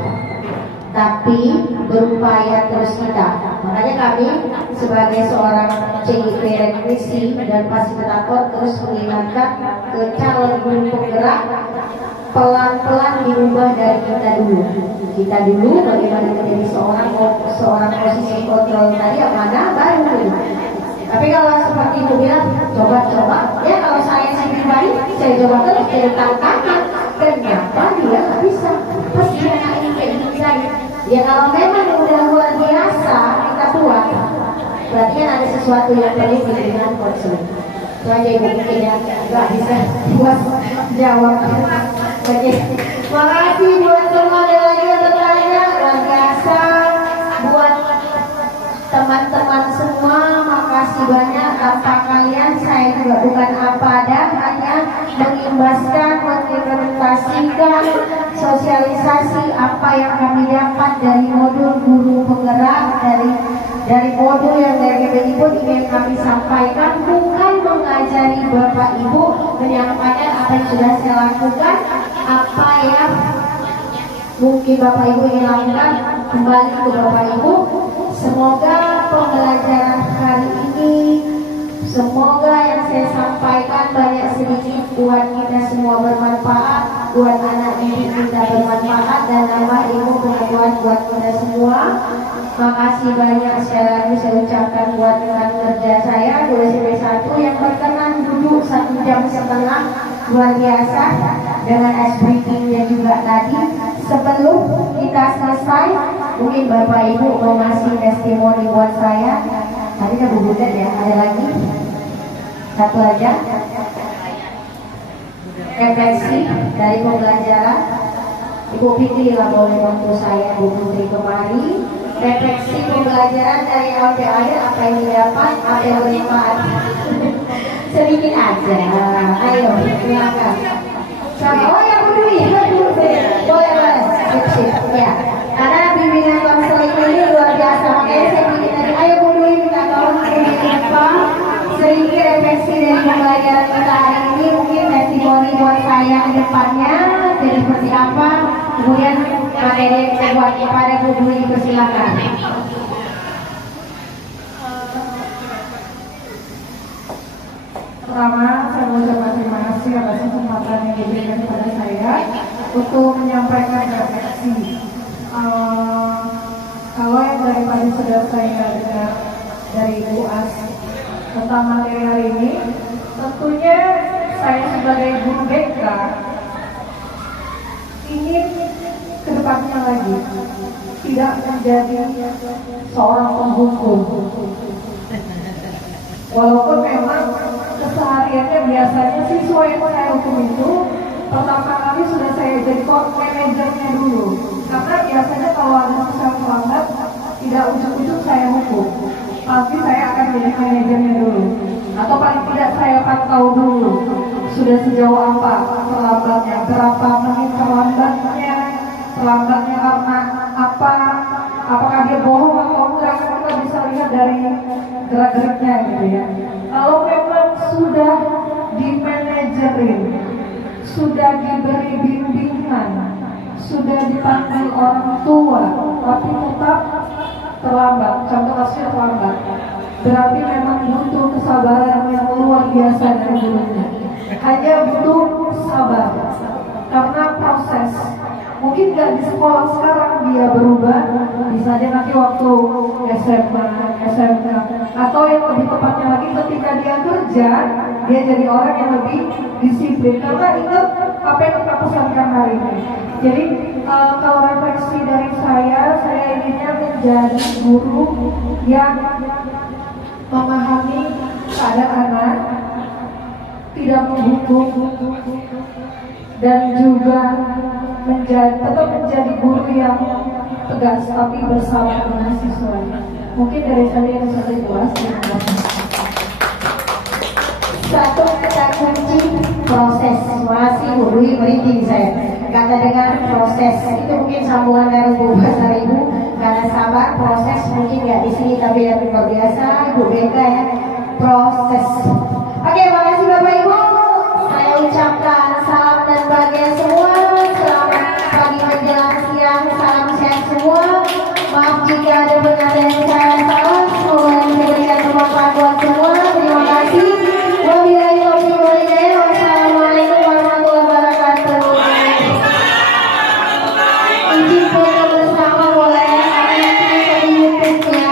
tapi berupaya terus kita. Makanya kami sebagai seorang CIP rekrisi dan fasilitator terus mengingatkan ke calon guru penggerak, pelan-pelan diubah dari kita dulu. Kita dulu bagaimana menjadi seorang posisi kontrol tadi yang mana baru dulu. Tapi kalau seperti itu bilang coba-coba, ya kalau saya sendiri baik, saya coba terus jadi tantangan. Kenapa dia nggak bisa? Pasti dia nggak ingin kayak gini lagi. Ya kalau memang udah luar biasa kita buat, berarti kan ada sesuatu yang perlu dengan konseling. Itu aja Ibu mungkin ya, nggak bisa buat jawab. Oke, makasih buat semua ada lagi yang bertanya, luar biasa. Buat teman-teman semua, makasih banyak. Tanpa kalian saya juga bukan apa ada, hanya mengimbaskan, mengimplementasikan, sosialisasi apa yang kami dapat dari modul guru penggerak, dari modul yang dari GBI pun ingin kami sampaikan, bukan mengajari dari Bapak Ibu menyampaikan apa yang sudah saya lakukan, apa yang mungkin Bapak Ibu ingin lakukan, kembali ke Bapak Ibu. Semoga pembelajaran hari ini, semoga yang saya sampaikan banyak sedikit buat kita semua bermanfaat, buat anak didik kita bermanfaat, dan nambah ilmu pengetahuan buat kita semua. Makasih banyak sekali lagi saya ucapkan buat rekan kerja saya 2CP1 yang berkenan duduk 1 jam setengah, luar biasa dengan ice breaking-nya juga tadi. Sebelum kita selesai, mungkin Bapak Ibu mau ngasih testimoni buat saya. Tadi kan Bu Budet ya, ada lagi satu aja. Refleksi dari pembelajaran Ibu Fitri lah boleh bantu saya, Bu Putri kemari. Refleksi pembelajaran dari LPAD, apa yang didapat, apa yang bermanfaat. Sedikit aja. Ayo, silakan. Sama, oh ya Bu Dwi, boleh. Sip, ya. Karena bimbingan konseling ini luar biasa. Makanya saya bikin tadi, ayo Bu Dwi minta tolong sedikit refleksi dari pembelajaran kita hari ini. Mungkin testimoni buat saya ke depannya jadi seperti apa. Kemudian materi yang saya buat kepada Bu Dwi, dipersilakan. Pertama, saya mau ucapkan terima kasih atas kesempatan yang diberikan kepada saya untuk menyampaikan refleksi. Kalau yang daripada sudah saya dengar dari Bu As tentang materi hari ini, tentunya saya sebagai guru BK ingin kedepannya lagi tidak menjadi seorang penghukum. Walaupun memang kesehariannya biasanya siswa yang saya hukum itu pertama kali sudah saya jadi manajernya dulu. Karena biasanya kalau ada siswa terlambat, tidak ujung-ujung saya hukum, pasti saya akan jadi manajernya dulu. Atau paling tidak saya pantau dulu sudah sejauh apa terlambatnya, berapa menit terlambatnya karena apa, apakah dia bohong atau enggak, kita bisa lihat dari gerak-geriknya gitu ya. Kalau memang sudah dimanajerin, sudah diberi bimbingan, sudah dipanggil orang tua, tapi tetap terlambat, contoh kasusnya terlambat, berarti memang butuh kesabaran yang luar biasa dari gurunya. Hanya butuh sabar, karena proses. Mungkin nggak di sekolah sekarang dia berubah, bisa aja nanti waktu SMA, SMK, atau yang lebih tepatnya lagi ketika dia kerja, dia jadi orang yang lebih disiplin. Karena ingat apa yang kita pesankan hari ini. Jadi kalau refleksi dari saya inginnya menjadi guru yang memahami keadaan anak, tidak menghukum, dan juga tetap menjadi guru yang tegas tapi bersama dengan siswa. Mungkin dari saya yang bisa jelas. Satu kata kunci proses. Masih Bu Dwi merinding saya. Kata dengar proses itu mungkin sambungan dari Bu Bahasa Ibu. Karena sabar proses mungkin nggak di sini tapi yang luar biasa Bu BK ya, proses. Oke, makasih Bapak Ibu. Saya ucapkan salam dan bahagia semua. Selamat pagi menjelang siang. Salam sehat semua. Maaf jika ada benar yang saya salah. Semoga yang diberikan bermanfaat buat semua. Terima kasih. Wabillahi taufiq wal hidayah. Wassalamualaikum warahmatullahi wabarakatuh. Izin foto bersama boleh. Nanti bisa di YouTube-nya.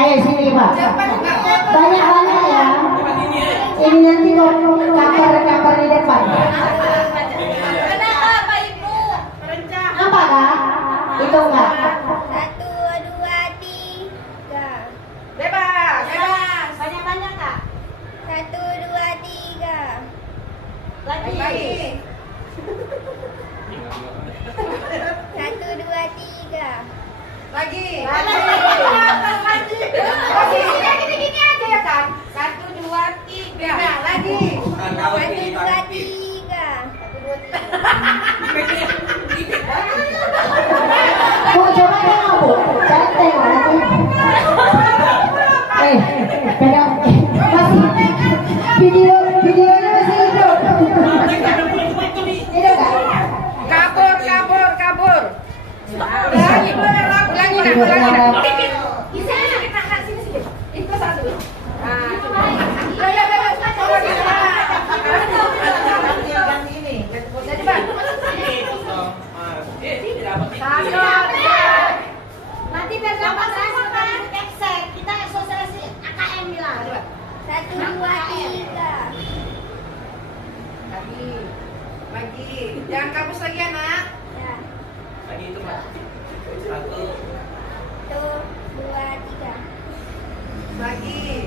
Ayo sini Pak. Banyak-banyak ya. Ini nanti kabar di depan. Kenapa Pak Ibu? Apa Kak? Itu enggak? 1, 2, 3. Bebas. Banyak-banyak Kak. 1, 2, 3. Lagi. 1, 2, 3. Lagi. Oh, gini aja ya kan? 1, 2, 3. Lagi. 1, 2, 3. Bu, coba tengok Bu. Saya tengok nanti. Pegang. Masih videonya masih hidup. Hidup kan? Kabur. Ulangi. Bisa sini. Itu satu. Jadi Bang. Nanti biar gampang sama kan? Eksek. Kita sosialisasi AKM bilang. 1, 2, 3. Lagi. Jangan kabus lagi anak. Ya. Lagi itu Pak. 1, 1, 2, 3. Lagi.